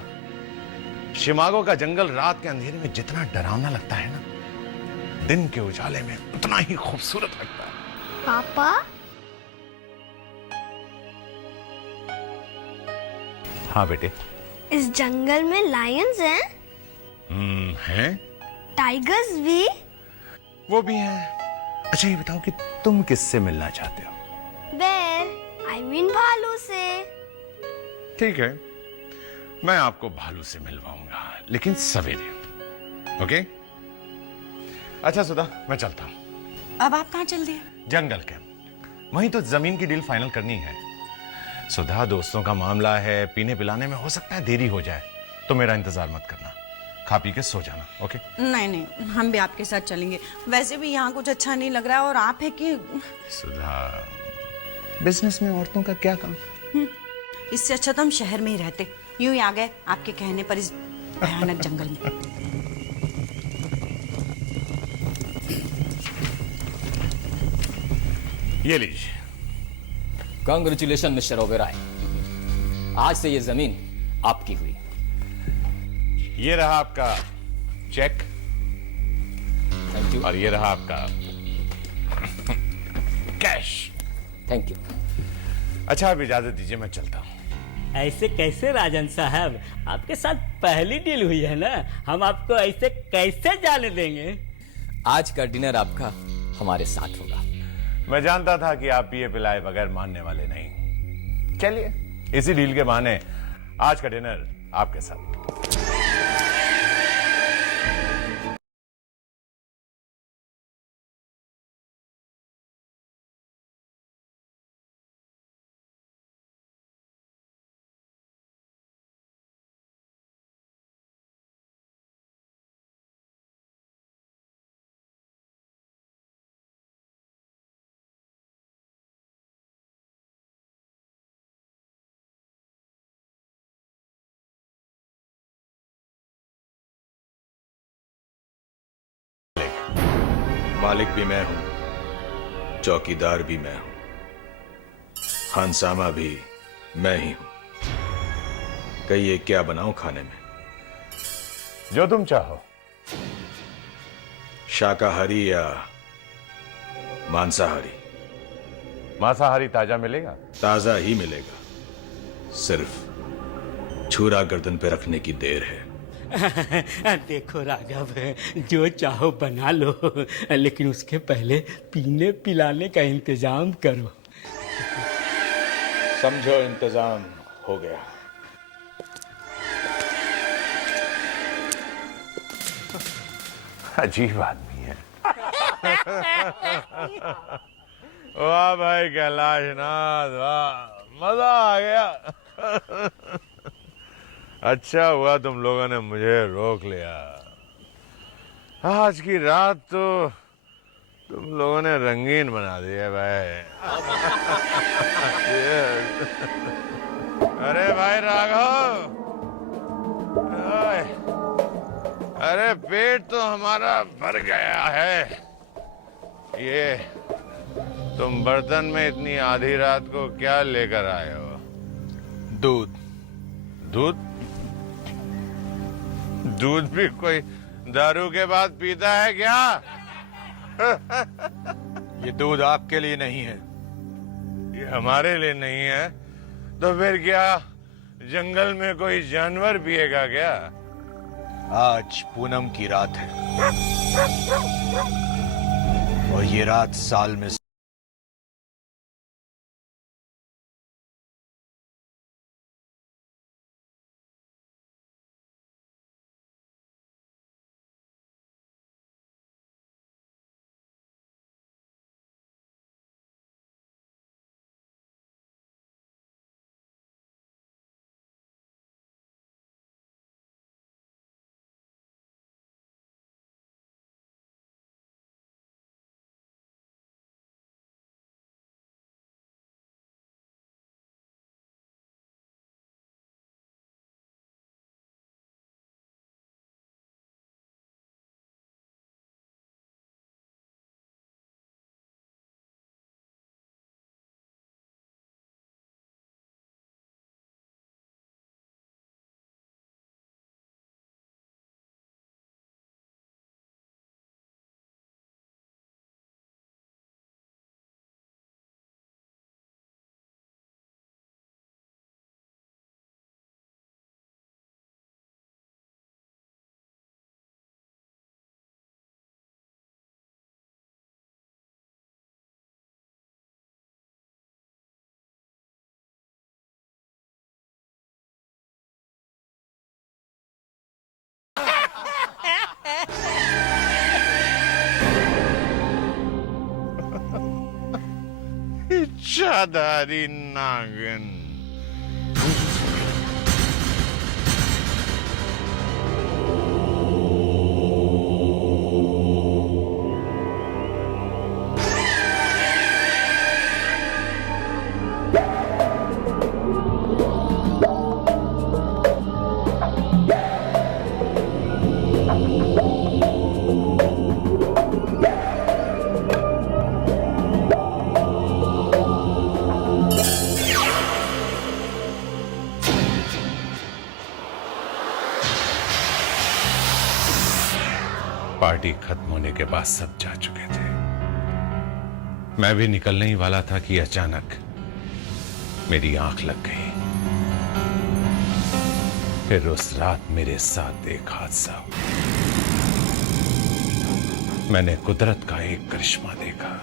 शिकागो का जंगल रात के अंधेरे में जितना डरावना लगता है ना, दिन के उजाले में उतना ही खूबसूरत लगता है। पापा, हाँ बेटे। इस जंगल में लायंस हैं? हैं? टाइगर्स भी? वो भी हैं। अच्छा ये बताओ कि तुम किससे मिलना चाहते हो? बेर, I mean भालू से। ठीक है, मैं आपको भालू से मिलवाऊंगा, लेकिन सवेरे। ओके? अच्छा सुधा, मैं चलता हूं। अब आप कहाँ चल दिए? जंगल के वहीं तो जमीन की डील फाइनल करनी है। सुधा, दोस्तों का मामला है, पीने पिलाने में हो सकता है देरी हो जाए, तो मेरा इंतजार मत करना, खा पी के सो जाना। ओके? नहीं नहीं, हम भी आपके साथ चलेंगे। वैसे भी यहाँ कुछ अच्छा नहीं लग रहा है और आप है कि सुधा, बिजनेस में औरतों का क्या काम? इससे अच्छा तो हम शहर में ही रहते। यूं ही आ गए आपके कहने पर इस भयानक जंगल में। ये लीजिए। कांग्रेचुलेशन मिस्टर ओबेरॉय, आज से ये जमीन आपकी हुई। ये रहा आपका चेक। Thank you. और ये रहा आपका कैश। Thank you. अच्छा आप इजाजत दीजिए, मैं चलता हूँ। ऐसे कैसे राजन साहब, आपके साथ पहली डील हुई है ना, हम आपको ऐसे कैसे जाने देंगे। आज का डिनर आपका हमारे साथ होगा। मैं जानता था कि आप पिए पिलाए बगैर मानने वाले नहीं। चलिए, इसी डील के बहाने आज का डिनर आपके साथ। मालिक भी मैं हूं, चौकीदार भी मैं हूं, खानसामा भी मैं ही हूं। कहिए क्या बनाऊं खाने में? जो तुम चाहो। शाकाहारी या मांसाहारी? मांसाहारी ताजा मिलेगा? ताजा ही मिलेगा, सिर्फ छुरा गर्दन पे रखने की देर है। देखो राघव, जो चाहो बना लो, लेकिन उसके पहले पीने पिलाने का इंतजाम करो। समझो इंतजाम हो गया। अजीब आदमी है। वाह भाई कैलाशनाथ, वाह, मजा आ गया। अच्छा हुआ तुम लोगों ने मुझे रोक लिया। आज की रात तो तुम लोगों ने रंगीन बना दी है भाई। अरे भाई राघव, अरे पेट तो हमारा भर गया है। ये तुम बर्तन में इतनी आधी रात को क्या लेकर आए हो? दूध। दूध? दूध भी कोई दारू के बाद पीता है क्या? ये दूध आपके लिए नहीं है। ये हमारे लिए नहीं है तो फिर क्या जंगल में कोई जानवर पिएगा क्या? आज पूनम की रात है और ये रात साल में इच्छाधारी नागिन। पार्टी खत्म होने के बाद सब जा चुके थे। मैं भी निकलने ही वाला था कि अचानक मेरी आंख लग गई। फिर उस रात मेरे साथ एक हादसा हुआ। मैंने कुदरत का एक करिश्मा देखा।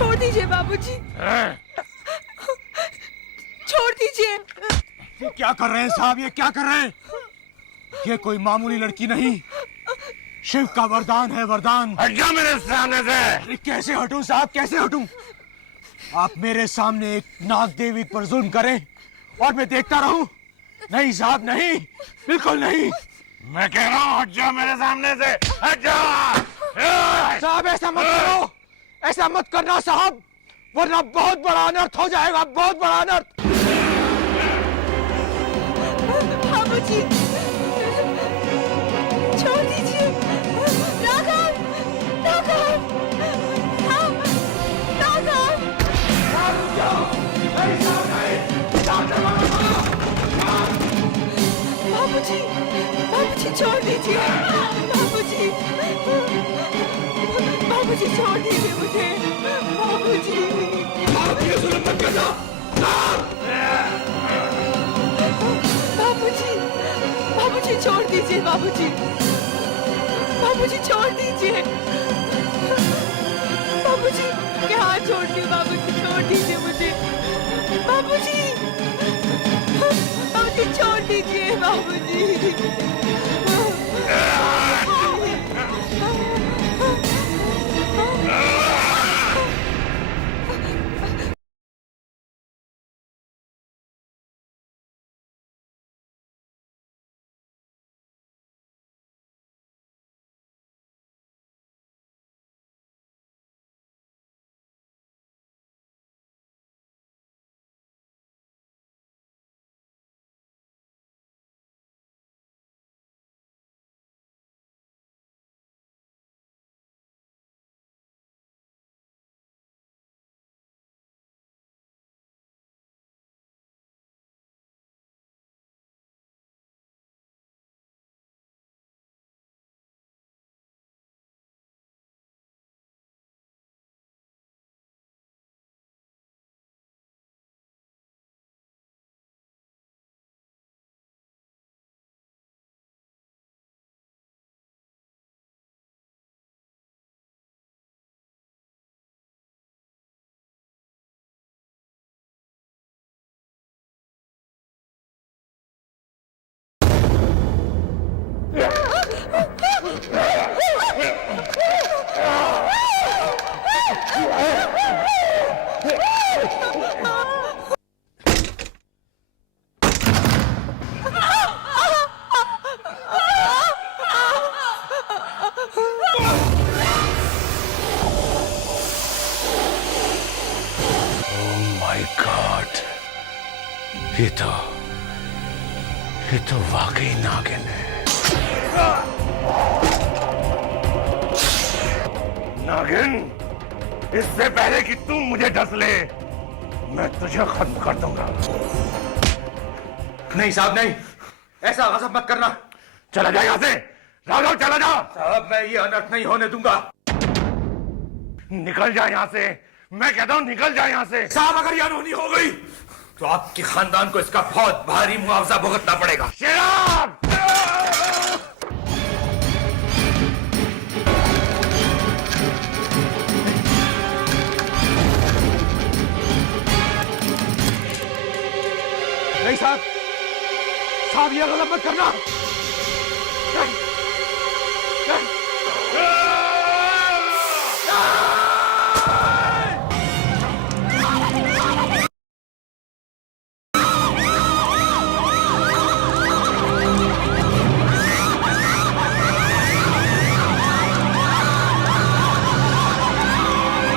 छोड़ दीजिए बाबूजी, छोड़ दीजिए। ये क्या कर रहे हैं साहब, ये क्या कर रहे हैं? ये कोई मामूली लड़की नहीं, शिव का वरदान है, वरदान। हट जा मेरे सामने से। अरे कैसे हटूं साहब, कैसे हटूं? आप मेरे सामने एक नाग देवी पर जुल्म करें और मैं देखता रहूं? नहीं साहब, नहीं, बिल्कुल नहीं। मैं कह रहा हूँ हट जा मेरे सामने से, हट जा। साहब ऐसा मत करो, ऐसा मत करना साहब, वरना बहुत बड़ा अनर्थ हो जाएगा, बहुत बड़ा अनर्थ। बाबूजी, छोड़ दीजिए। राघव, राघव, राघव। बाबूजी, बाबूजी छोड़ दीजिए। बाबूजी, बाबूजी छोड़ दीजिए मुझे। बाबूजी, ये जुल्म मत करना। बाबूजी, बाबूजी छोड़ दीजिए। बाबूजी, बाबूजी छोड़ दीजिए। बाबूजी के हाथ छोड़ दिए। बाबूजी छोड़ दीजिए मुझे। बाबूजी, बाबूजी छोड़ दीजिए। बाबूजी, माय गॉड, ये तो वाकई नागिन है। नागिन, इससे पहले कि तू मुझे डस ले, मैं तुझे खत्म कर दूंगा। नहीं साहब, नहीं, ऐसा गजब मत करना। चला जा यहाँ से, राघव चला जा। साहब मैं ये अनर्थ नहीं होने दूंगा। निकल जा यहाँ से, मैं कहता हूँ निकल जा यहाँ से। साहब अगर ये अनहोनी हो गई तो आपके खानदान को इसका बहुत भारी मुआवजा भुगतना पड़ेगा। शराब! नहीं साहब, साहब ये गलत मत करना।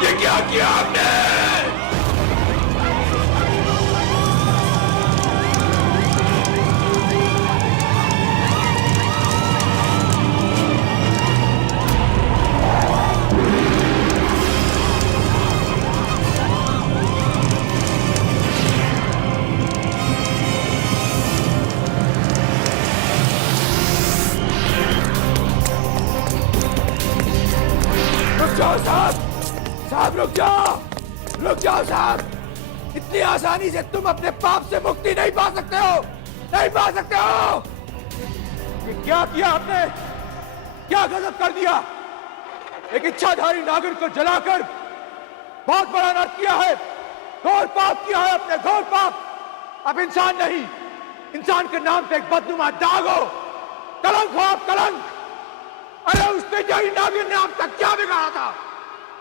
ये क्या किया आपने? साहब रुक जाओ साहब, इतनी आसानी से तुम अपने पाप से मुक्ति नहीं पा सकते हो, नहीं पा सकते हो। ये क्या किया आपने, क्या गजब कर दिया। एक इच्छाधारी नागिन को जलाकर बहुत बड़ा अनर्थ किया है, घोर पाप किया है अपने, घोर पाप। अब इंसान नहीं, इंसान के नाम पे एक बदनुमा दाग हो, कलंक हो आप, कलंक। अरे उसने जही नागिन ने आप तक क्या बिगाड़ा था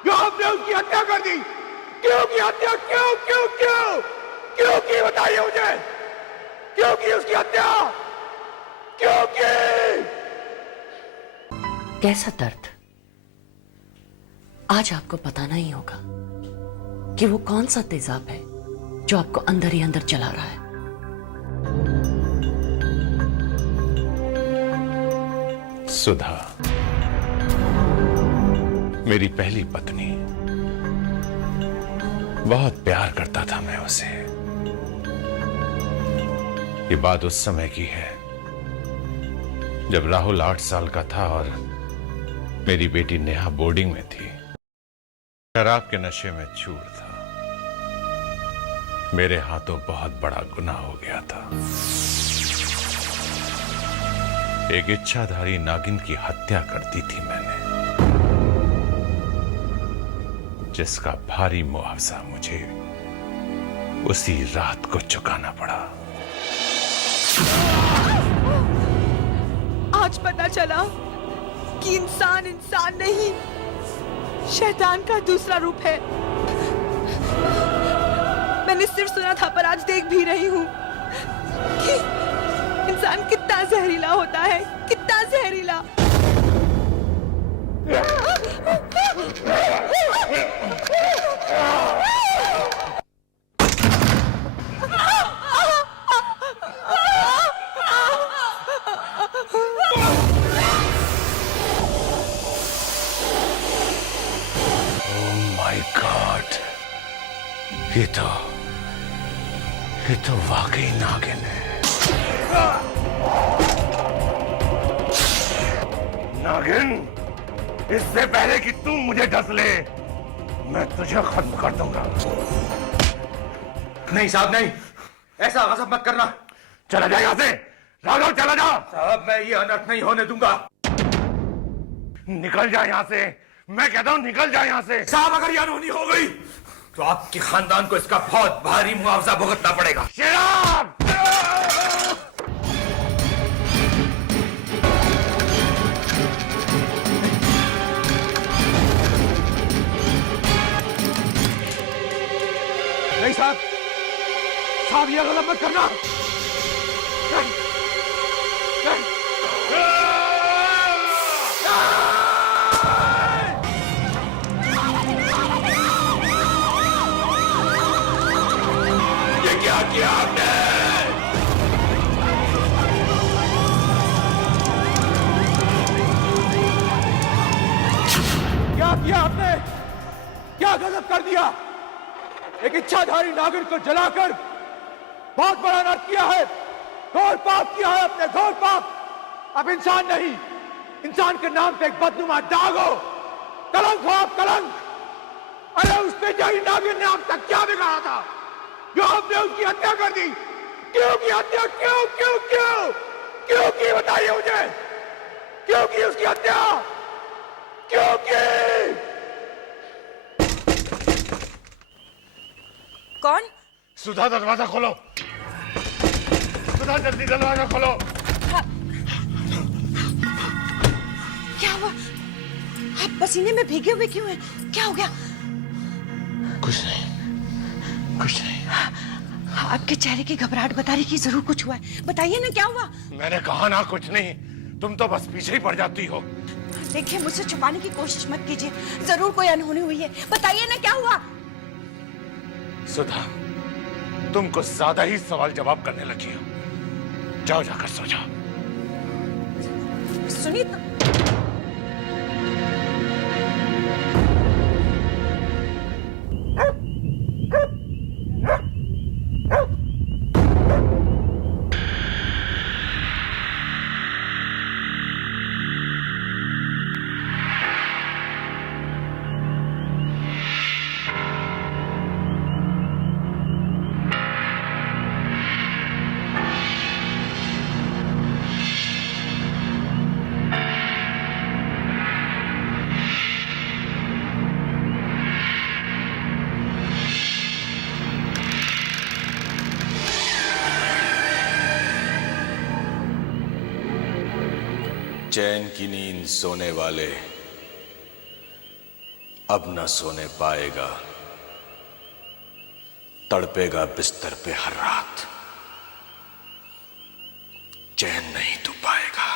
जो आपने उसकी हत्या कर दी? क्यों की हत्या? क्यों क्यों क्यों क्यों की? बताइए मुझे, क्यों की उसकी हत्या? क्यों की? कैसा दर्द आज आपको बताना ही होगा कि वो कौन सा तेजाब है जो आपको अंदर ही अंदर जला रहा है। सुधा, मेरी पहली पत्नी, बहुत प्यार करता था मैं उसे। ये बात उस समय की है जब राहुल 8 साल का था और मेरी बेटी नेहा बोर्डिंग में थी। शराब के नशे में चूर था। मेरे हाथों बहुत बड़ा गुनाह हो गया था। एक इच्छाधारी नागिन की हत्या कर दी थी मैंने, जिसका भारी मुआवजा मुझे उसी रात को चुकाना पड़ा। आज पता चला कि इंसान इंसान नहीं, शैतान का दूसरा रूप है। मैंने सिर्फ सुना था पर आज देख भी रही हूँ कि इंसान कितना जहरीला होता है, कितना जहरीला। ये तो वाकई नागिन है। नागिन, इससे पहले कि तू मुझे डस ले, मैं तुझे खत्म कर दूंगा। नहीं साहब, नहीं, ऐसा गजब मत करना। चला जा यहां से, राघव चला जा। साहब, मैं ये अनर्थ नहीं होने दूंगा। निकल जा यहां से, मैं कहता हूं निकल जा यहां से। साहब, अगर ये अनहोनी हो गई तो आपके खानदान को इसका बहुत भारी मुआवजा भुगतना पड़ेगा। शराब! नहीं साहब, साहब ये गलत मत करना। नहीं, नहीं। ये क्या किया आपने? क्या किया आपने? क्या गलत कर दिया? एक इच्छाधारी नागिन को जलाकर बहुत बड़ा अनर्थ किया है, घोर पाप किया है अपने, घोर पाप। अब इंसान नहीं, इंसान के नाम पे एक बदनुमा दाग हो, कलंक हो आप, कलंक। अरे उसने जही नागिन ने आप तक क्या बिगाड़ा था जो आपने उसकी हत्या कर दी? क्यों की हत्या? क्यों क्यों क्यों क्यों की? बताइए मुझे, क्यों की उसकी हत्या? क्यों की? कौन? सुधा, दरवाजा खोलो। सुधा, जल्दी दरवाजा खोलो। क्या हुआ? आप पसीने में भीगे हुए क्यों हैं? क्या हो गया? कुछ नहीं, कुछ नहीं। आपके चेहरे की घबराहट बता रही कि जरूर कुछ हुआ है। बताइए ना क्या हुआ? मैंने कहा ना कुछ नहीं, तुम तो बस पीछे ही पड़ जाती हो। देखिए, मुझसे छुपाने की कोशिश मत कीजिए, जरूर कोई अनहोनी हुई है। बताइए ना क्या हुआ? सुधा, तुम कुछ ज्यादा ही सवाल जवाब करने लगी हो। जाओ, जाकर सो जाओ। सुनिए तो। चैन की नींद सोने वाले अब न सोने पाएगा, तड़पेगा बिस्तर पे हर रात, चैन नहीं तू पाएगा।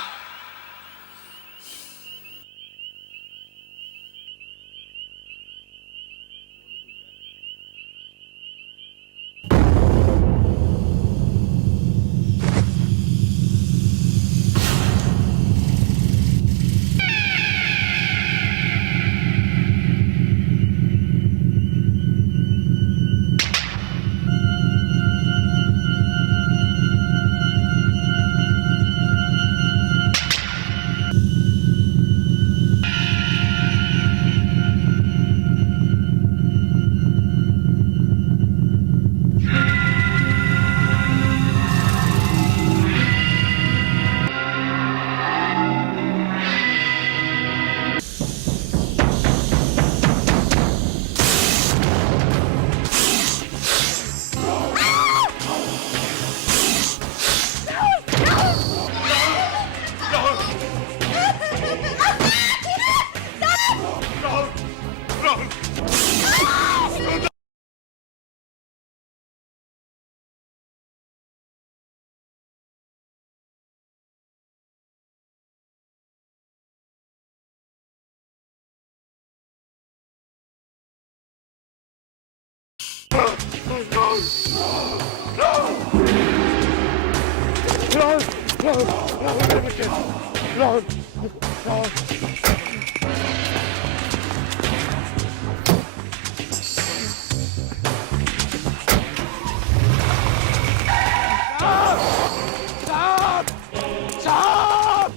साहब,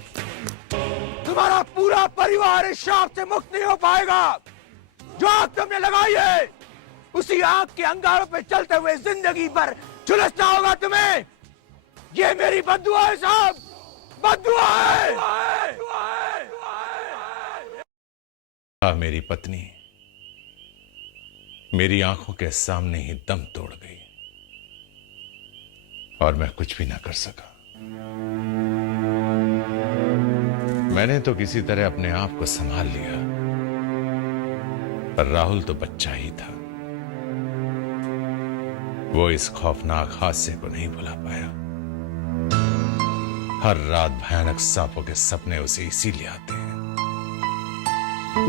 तुम्हारा पूरा परिवार इस शाप से मुक्त नहीं हो पाएगा। जो आग तुमने लगाई है उसी आग के अंगारों पे चलते हुए जिंदगी भर झुलसना होगा तुम्हें। ये मेरी बद्दुआ है साहब, बद्दुआ है। मेरी पत्नी मेरी आंखों के सामने ही दम तोड़ गई और मैं कुछ भी ना कर सका। मैंने तो किसी तरह अपने आप को संभाल लिया, पर राहुल तो बच्चा ही था। वो इस खौफनाक हादसे को नहीं भुला पाया। हर रात भयानक सांपों के सपने उसे इसीलिए आते हैं।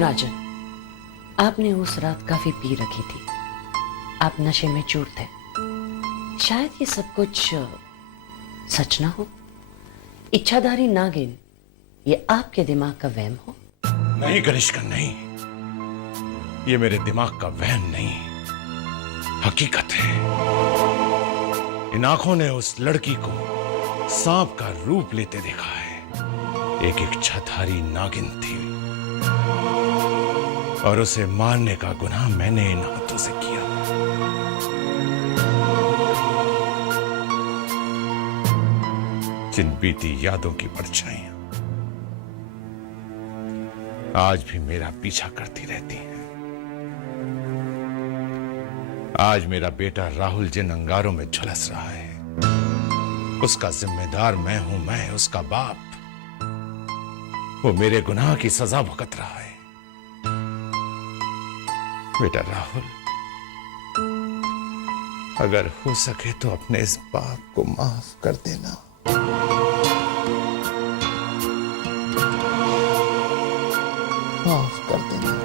राजन, आपने उस रात काफी पी रखी थी, आप नशे में चूर थे। शायद ये सब कुछ सच ना हो। इच्छाधारी नागिन ये आपके दिमाग का वहम हो। नहीं कनिष्का, नहीं, ये मेरे दिमाग का वहम नहीं, हकीकत है। इन आंखों ने उस लड़की को सांप का रूप लेते देखा है। एक इच्छाधारी नागिन थी और उसे मारने का गुनाह मैंने इन हाथों से किया। जिन बीती यादों की परछाइयां आज भी मेरा पीछा करती रहती हैं। आज मेरा बेटा राहुल जिन अंगारों में झुलस रहा है उसका जिम्मेदार मैं हूं, मैं उसका बाप। वो मेरे गुनाह की सजा भुगत रहा है। बेटा राहुल, अगर हो सके तो अपने इस बाप को माफ कर देना। माफ कर देना।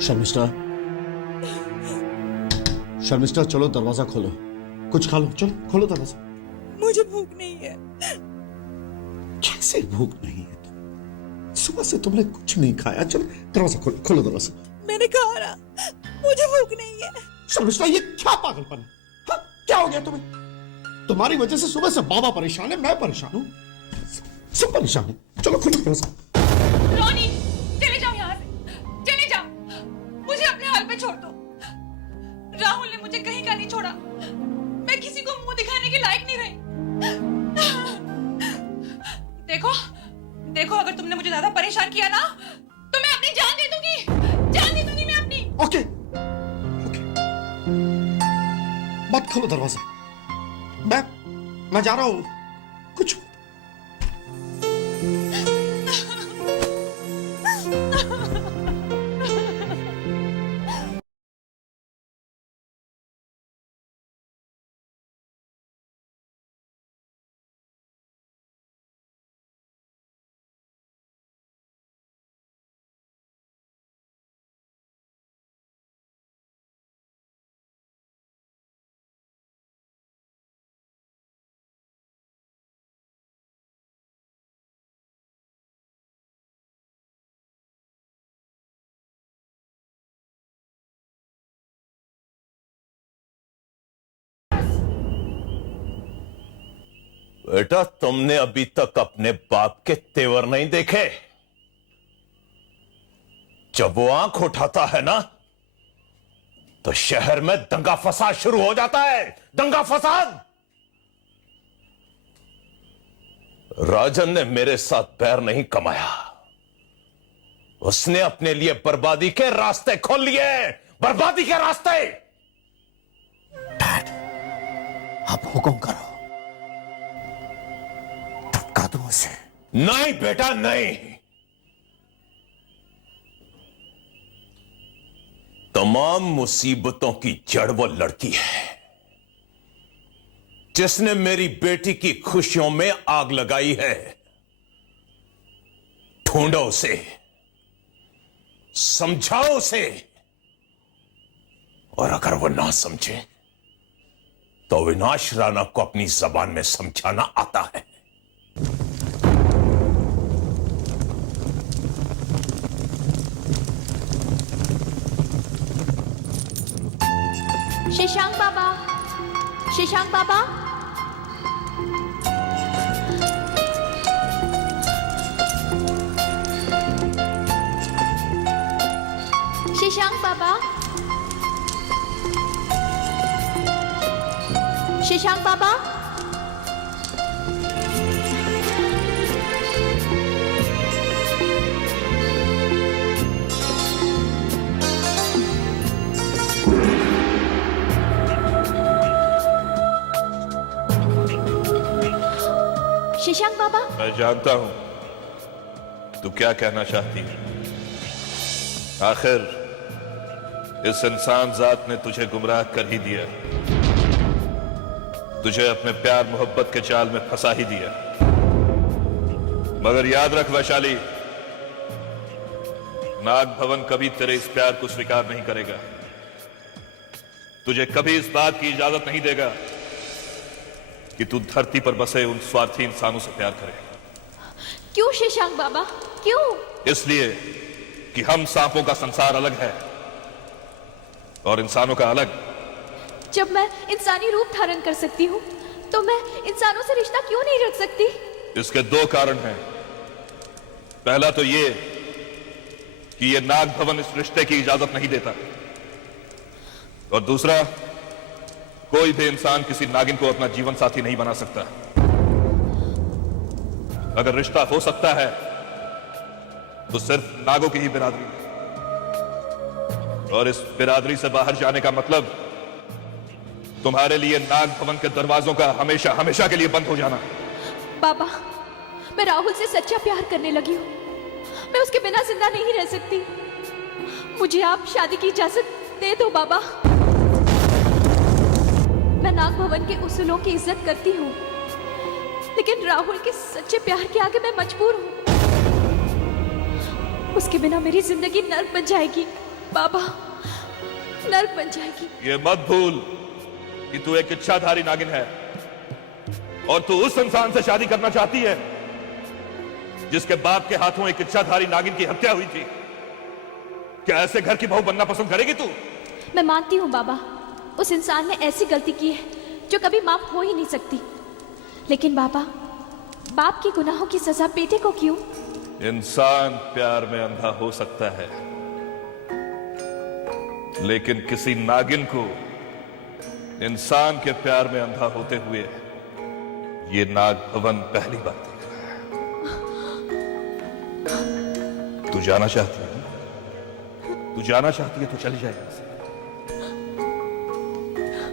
शर्मिष्ठा, शर्मिष्ठा, चलो दरवाजा खोलो, कुछ खा लो। चलो खोलो दरवाजा। मुझे भूख नहीं है। कैसे भूख नहीं है? सुबह से तुमने कुछ नहीं खाया। चलो दरवाजा खोलो, खोलो दरवाजा। मैंने कहा ना, मुझे भूख नहीं है। शर्मिष्ठा, ये क्या पागलपन है? हाँ? क्या हो गया तुम्हें? तुम्हारी वजह से सुबह से बाबा परेशान है, मैं परेशान हूं, सब परेशान है। चलो खुलो थोड़ा। रोनी, चले जाओ यहाँ से, चले जाओ, मुझे अपने हाल पे छोड़ दो। राहुल ने मुझे कहीं का नहीं छोड़ा, मैं किसी को मुंह दिखाने के लायक नहीं रही। देखो देखो, अगर तुमने मुझे ज्यादा परेशान किया ना तो मैं अपनी जान दे दूंगी, जान दे दूंगी मैं अपनी। ओके, मत खोलो दरवाजा, मैं जा रहा हूं। कुछ बेटा, तुमने अभी तक अपने बाप के तेवर नहीं देखे। जब वो आंख उठाता है ना तो शहर में दंगा फसाद शुरू हो जाता है, दंगा फसाद। राजन ने मेरे साथ पैर नहीं कमाया, उसने अपने लिए बर्बादी के रास्ते खोल लिए, बर्बादी के रास्ते। डैड, आप हुक्म करो, धक्का दो उसे। नहीं बेटा, नहीं। तमाम मुसीबतों की जड़ वो लड़की है जिसने मेरी बेटी की खुशियों में आग लगाई है। ढूंढो उसे, समझाओ उसे, और अगर वो ना समझे तो विनाश राणा को अपनी जबान में समझाना आता है। शशांक बाबा, शशांक बाबा, शशांक बाबा, शशांक बाबा, शशांक बाबा। मैं जानता हूं तू क्या कहना चाहती है। आखिर इस इंसान जात ने तुझे गुमराह कर ही दिया, तुझे अपने प्यार मोहब्बत के जाल में फंसा ही दिया। मगर याद रख वैशाली, नाग भवन कभी तेरे इस प्यार को स्वीकार नहीं करेगा, तुझे कभी इस बात की इजाजत नहीं देगा कि तू धरती पर बसे उन स्वार्थी इंसानों से प्यार करे। क्यों शशांक बाबा, क्यों? इसलिए कि हम सांपों का संसार अलग है और इंसानों का अलग। जब मैं इंसानी रूप धारण कर सकती हूँ तो मैं इंसानों से रिश्ता क्यों नहीं रख सकती? इसके दो कारण हैं। पहला तो ये कि ये नाग भवन इस रिश्ते की इजाजत नहीं देता, और दूसरा, कोई भी इंसान किसी नागिन को अपना जीवन साथी नहीं बना सकता। अगर रिश्ता हो सकता है तो सिर्फ नागों की ही बिरादरी में, और इस बिरादरी से बाहर जाने का मतलब तुम्हारे लिए नाग भवन के दरवाजों का हमेशा हमेशा के लिए बंद हो जाना। बाबा, मैं राहुल से सच्चा प्यार करने लगी हूँ, मैं उसके बिना जिंदा नहीं रह सकती। मुझे आप शादी की इजाजत दे दो बाबा। मैं नाग भवन के उसूलों की इज्जत करती हूँ, लेकिन राहुल के सच्चे प्यार के आगे मैं मजबूर हूँ। उसके बिना मेरी जिंदगी नर्क बन जाएगी बाबा, नर्क बन जाएगी। ये मत भूल कि तू एक इच्छाधारी नागिन है, और तू उस इंसान से शादी करना चाहती है जिसके बाप के हाथों एक इच्छाधारी नागिन की हत्या हुई थी। क्या ऐसे घर की बहू बनना पसंद करेगी तू? मैं मानती हूँ बाबा, उस इंसान ने ऐसी गलती की है जो कभी माफ हो ही नहीं सकती। लेकिन बाबा, बाप की गुनाहों की सजा बेटे को क्यों? इंसान प्यार में अंधा हो सकता है, लेकिन किसी नागिन को इंसान के प्यार में अंधा होते हुए ये नाग भवन पहली बार देख रहा है। तू जाना चाहती है? तू जाना चाहती है तो चली जाए यहां से,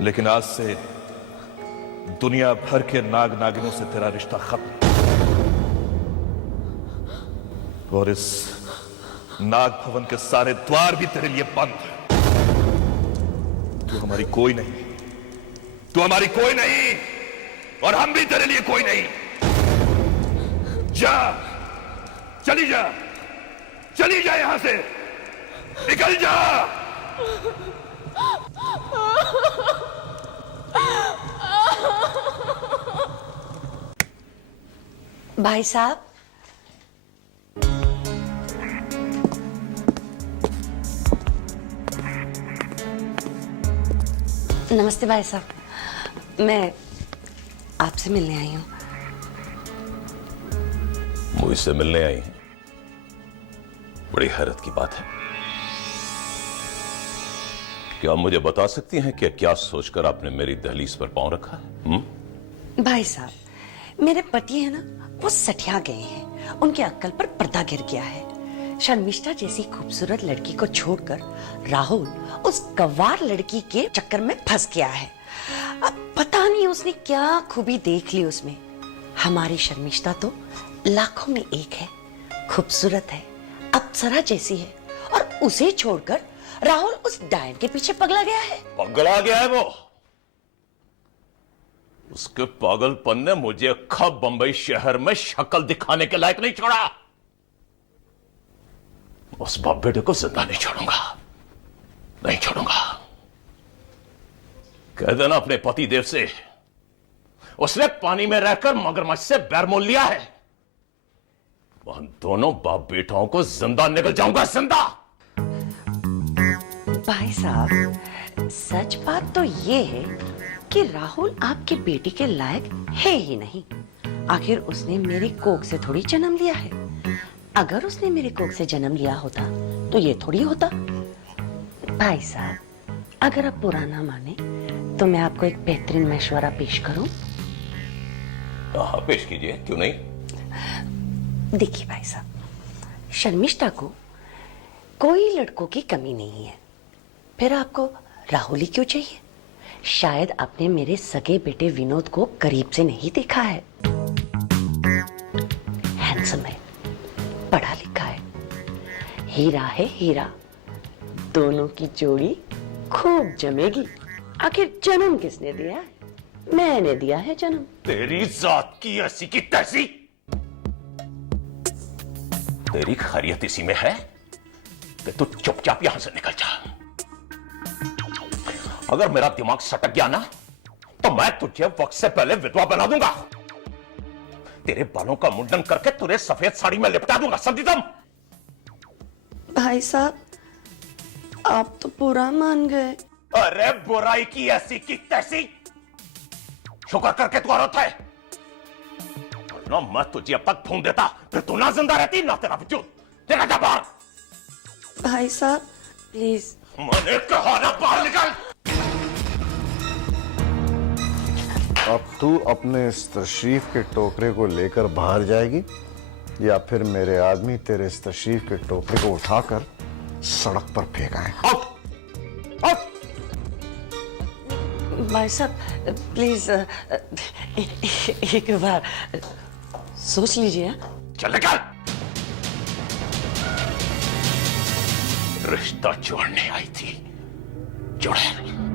लेकिन आज से दुनिया भर के नाग नागिनों से तेरा रिश्ता खत्म, और इस नाग भवन के सारे द्वार भी तेरे लिए बंद हैं। तू हमारी कोई नहीं, तू हमारी कोई नहीं, और हम भी तेरे लिए कोई नहीं। जा, चली जा, चली जा यहां से, निकल जा। भाई साहब, नमस्ते भाई साहब, मैं आपसे मिलने आई हूँ। मुझसे मिलने आई हैं? बड़ी हैरत की बात है। क्या आप मुझे बता सकती हैं कि क्या सोचकर आपने मेरी दहलीज पर पांव रखा है? भाई साहब, मेरे पति है ना, वो सठिया गए हैं, उनके अक्ल पर पर्दा गिर गया है। शर्मिष्ठा जैसी खूबसूरत लड़की को छोड़कर राहुल उस गंवार लड़की के चक्कर में फंस गया है। अब पता नहीं उसने क्या खूबी देख ली उसमें। हमारी शर्मिष्ठा तो लाखों में एक है, खूबसूरत है, अप्सरा जैसी है, और उसे छोड़कर राहुल उस डायन के पीछे पगला गया है। पगला गया है वो? उसके पागलपन ने मुझे खब बंबई शहर में शक्ल दिखाने के लायक नहीं छोड़ा। उस बाप बेटे को जिंदा नहीं छोड़ूंगा, नहीं छोड़ूंगा। कह देना अपने पति देव से, उसने पानी में रहकर मगरमच्छ से बैर मोल लिया है। वह दोनों बाप बेटाओं को जिंदा निकल जाऊंगा, जिंदा। भाई साहब, सच बात तो ये है कि राहुल आपके बेटी के लायक है ही नहीं। आखिर उसने मेरी कोख से थोड़ी जन्म लिया है। अगर उसने मेरे कोख से जन्म लिया होता तो ये थोड़ी होता। भाई साहब, अगर आप बुरा ना माने तो मैं आपको एक बेहतरीन मशवरा पेश करूं। हाँ, पेश कीजिए, क्यों नहीं। देखिए भाई साहब, शर्मिष्ठा को कोई लड़कों की कमी नहीं है, फिर आपको राहुल ही क्यों चाहिए? शायद आपने मेरे सगे बेटे विनोद को करीब से नहीं देखा है। हैंडसम है, पढ़ा लिखा है, हीरा है हीरा। दोनों की जोड़ी खूब जमेगी। आखिर जन्म किसने दिया है? मैंने दिया है जन्म। तेरी जात की ऐसी की तैसी, तेरी खैरियत इसी में है कि तू चुपचाप यहां से निकल जा। अगर मेरा दिमाग सटक गया ना तो मैं तुझे वक्त से पहले विधवा बना दूंगा। तेरे बालों का मुंडन करके तुझे सफेद साड़ी में लिपटा दूंगा, समझी तुम? भाई साहब, आप तो बुरा मान गए। अरे बुराई की ऐसी की तैसी, शुक्र करके तू औरत है, वरना मैं तुझे अब तक भून देता, फिर तू ना जिंदा रहती ना तेरा वजूद। तेरा जा बाहर। भाई साहब प्लीज। मैंने कहा ना बाहर निकल। अब तू अपने इस तशरीफ के टोकरे को लेकर बाहर जाएगी या फिर मेरे आदमी तेरे इस तशरीफ के टोकरे को उठाकर सड़क पर फेंकाएं? भाई साहब प्लीज एक बार सोच लीजिए। चल निकल। रिश्ता जोड़ने आई थी, जोड़े।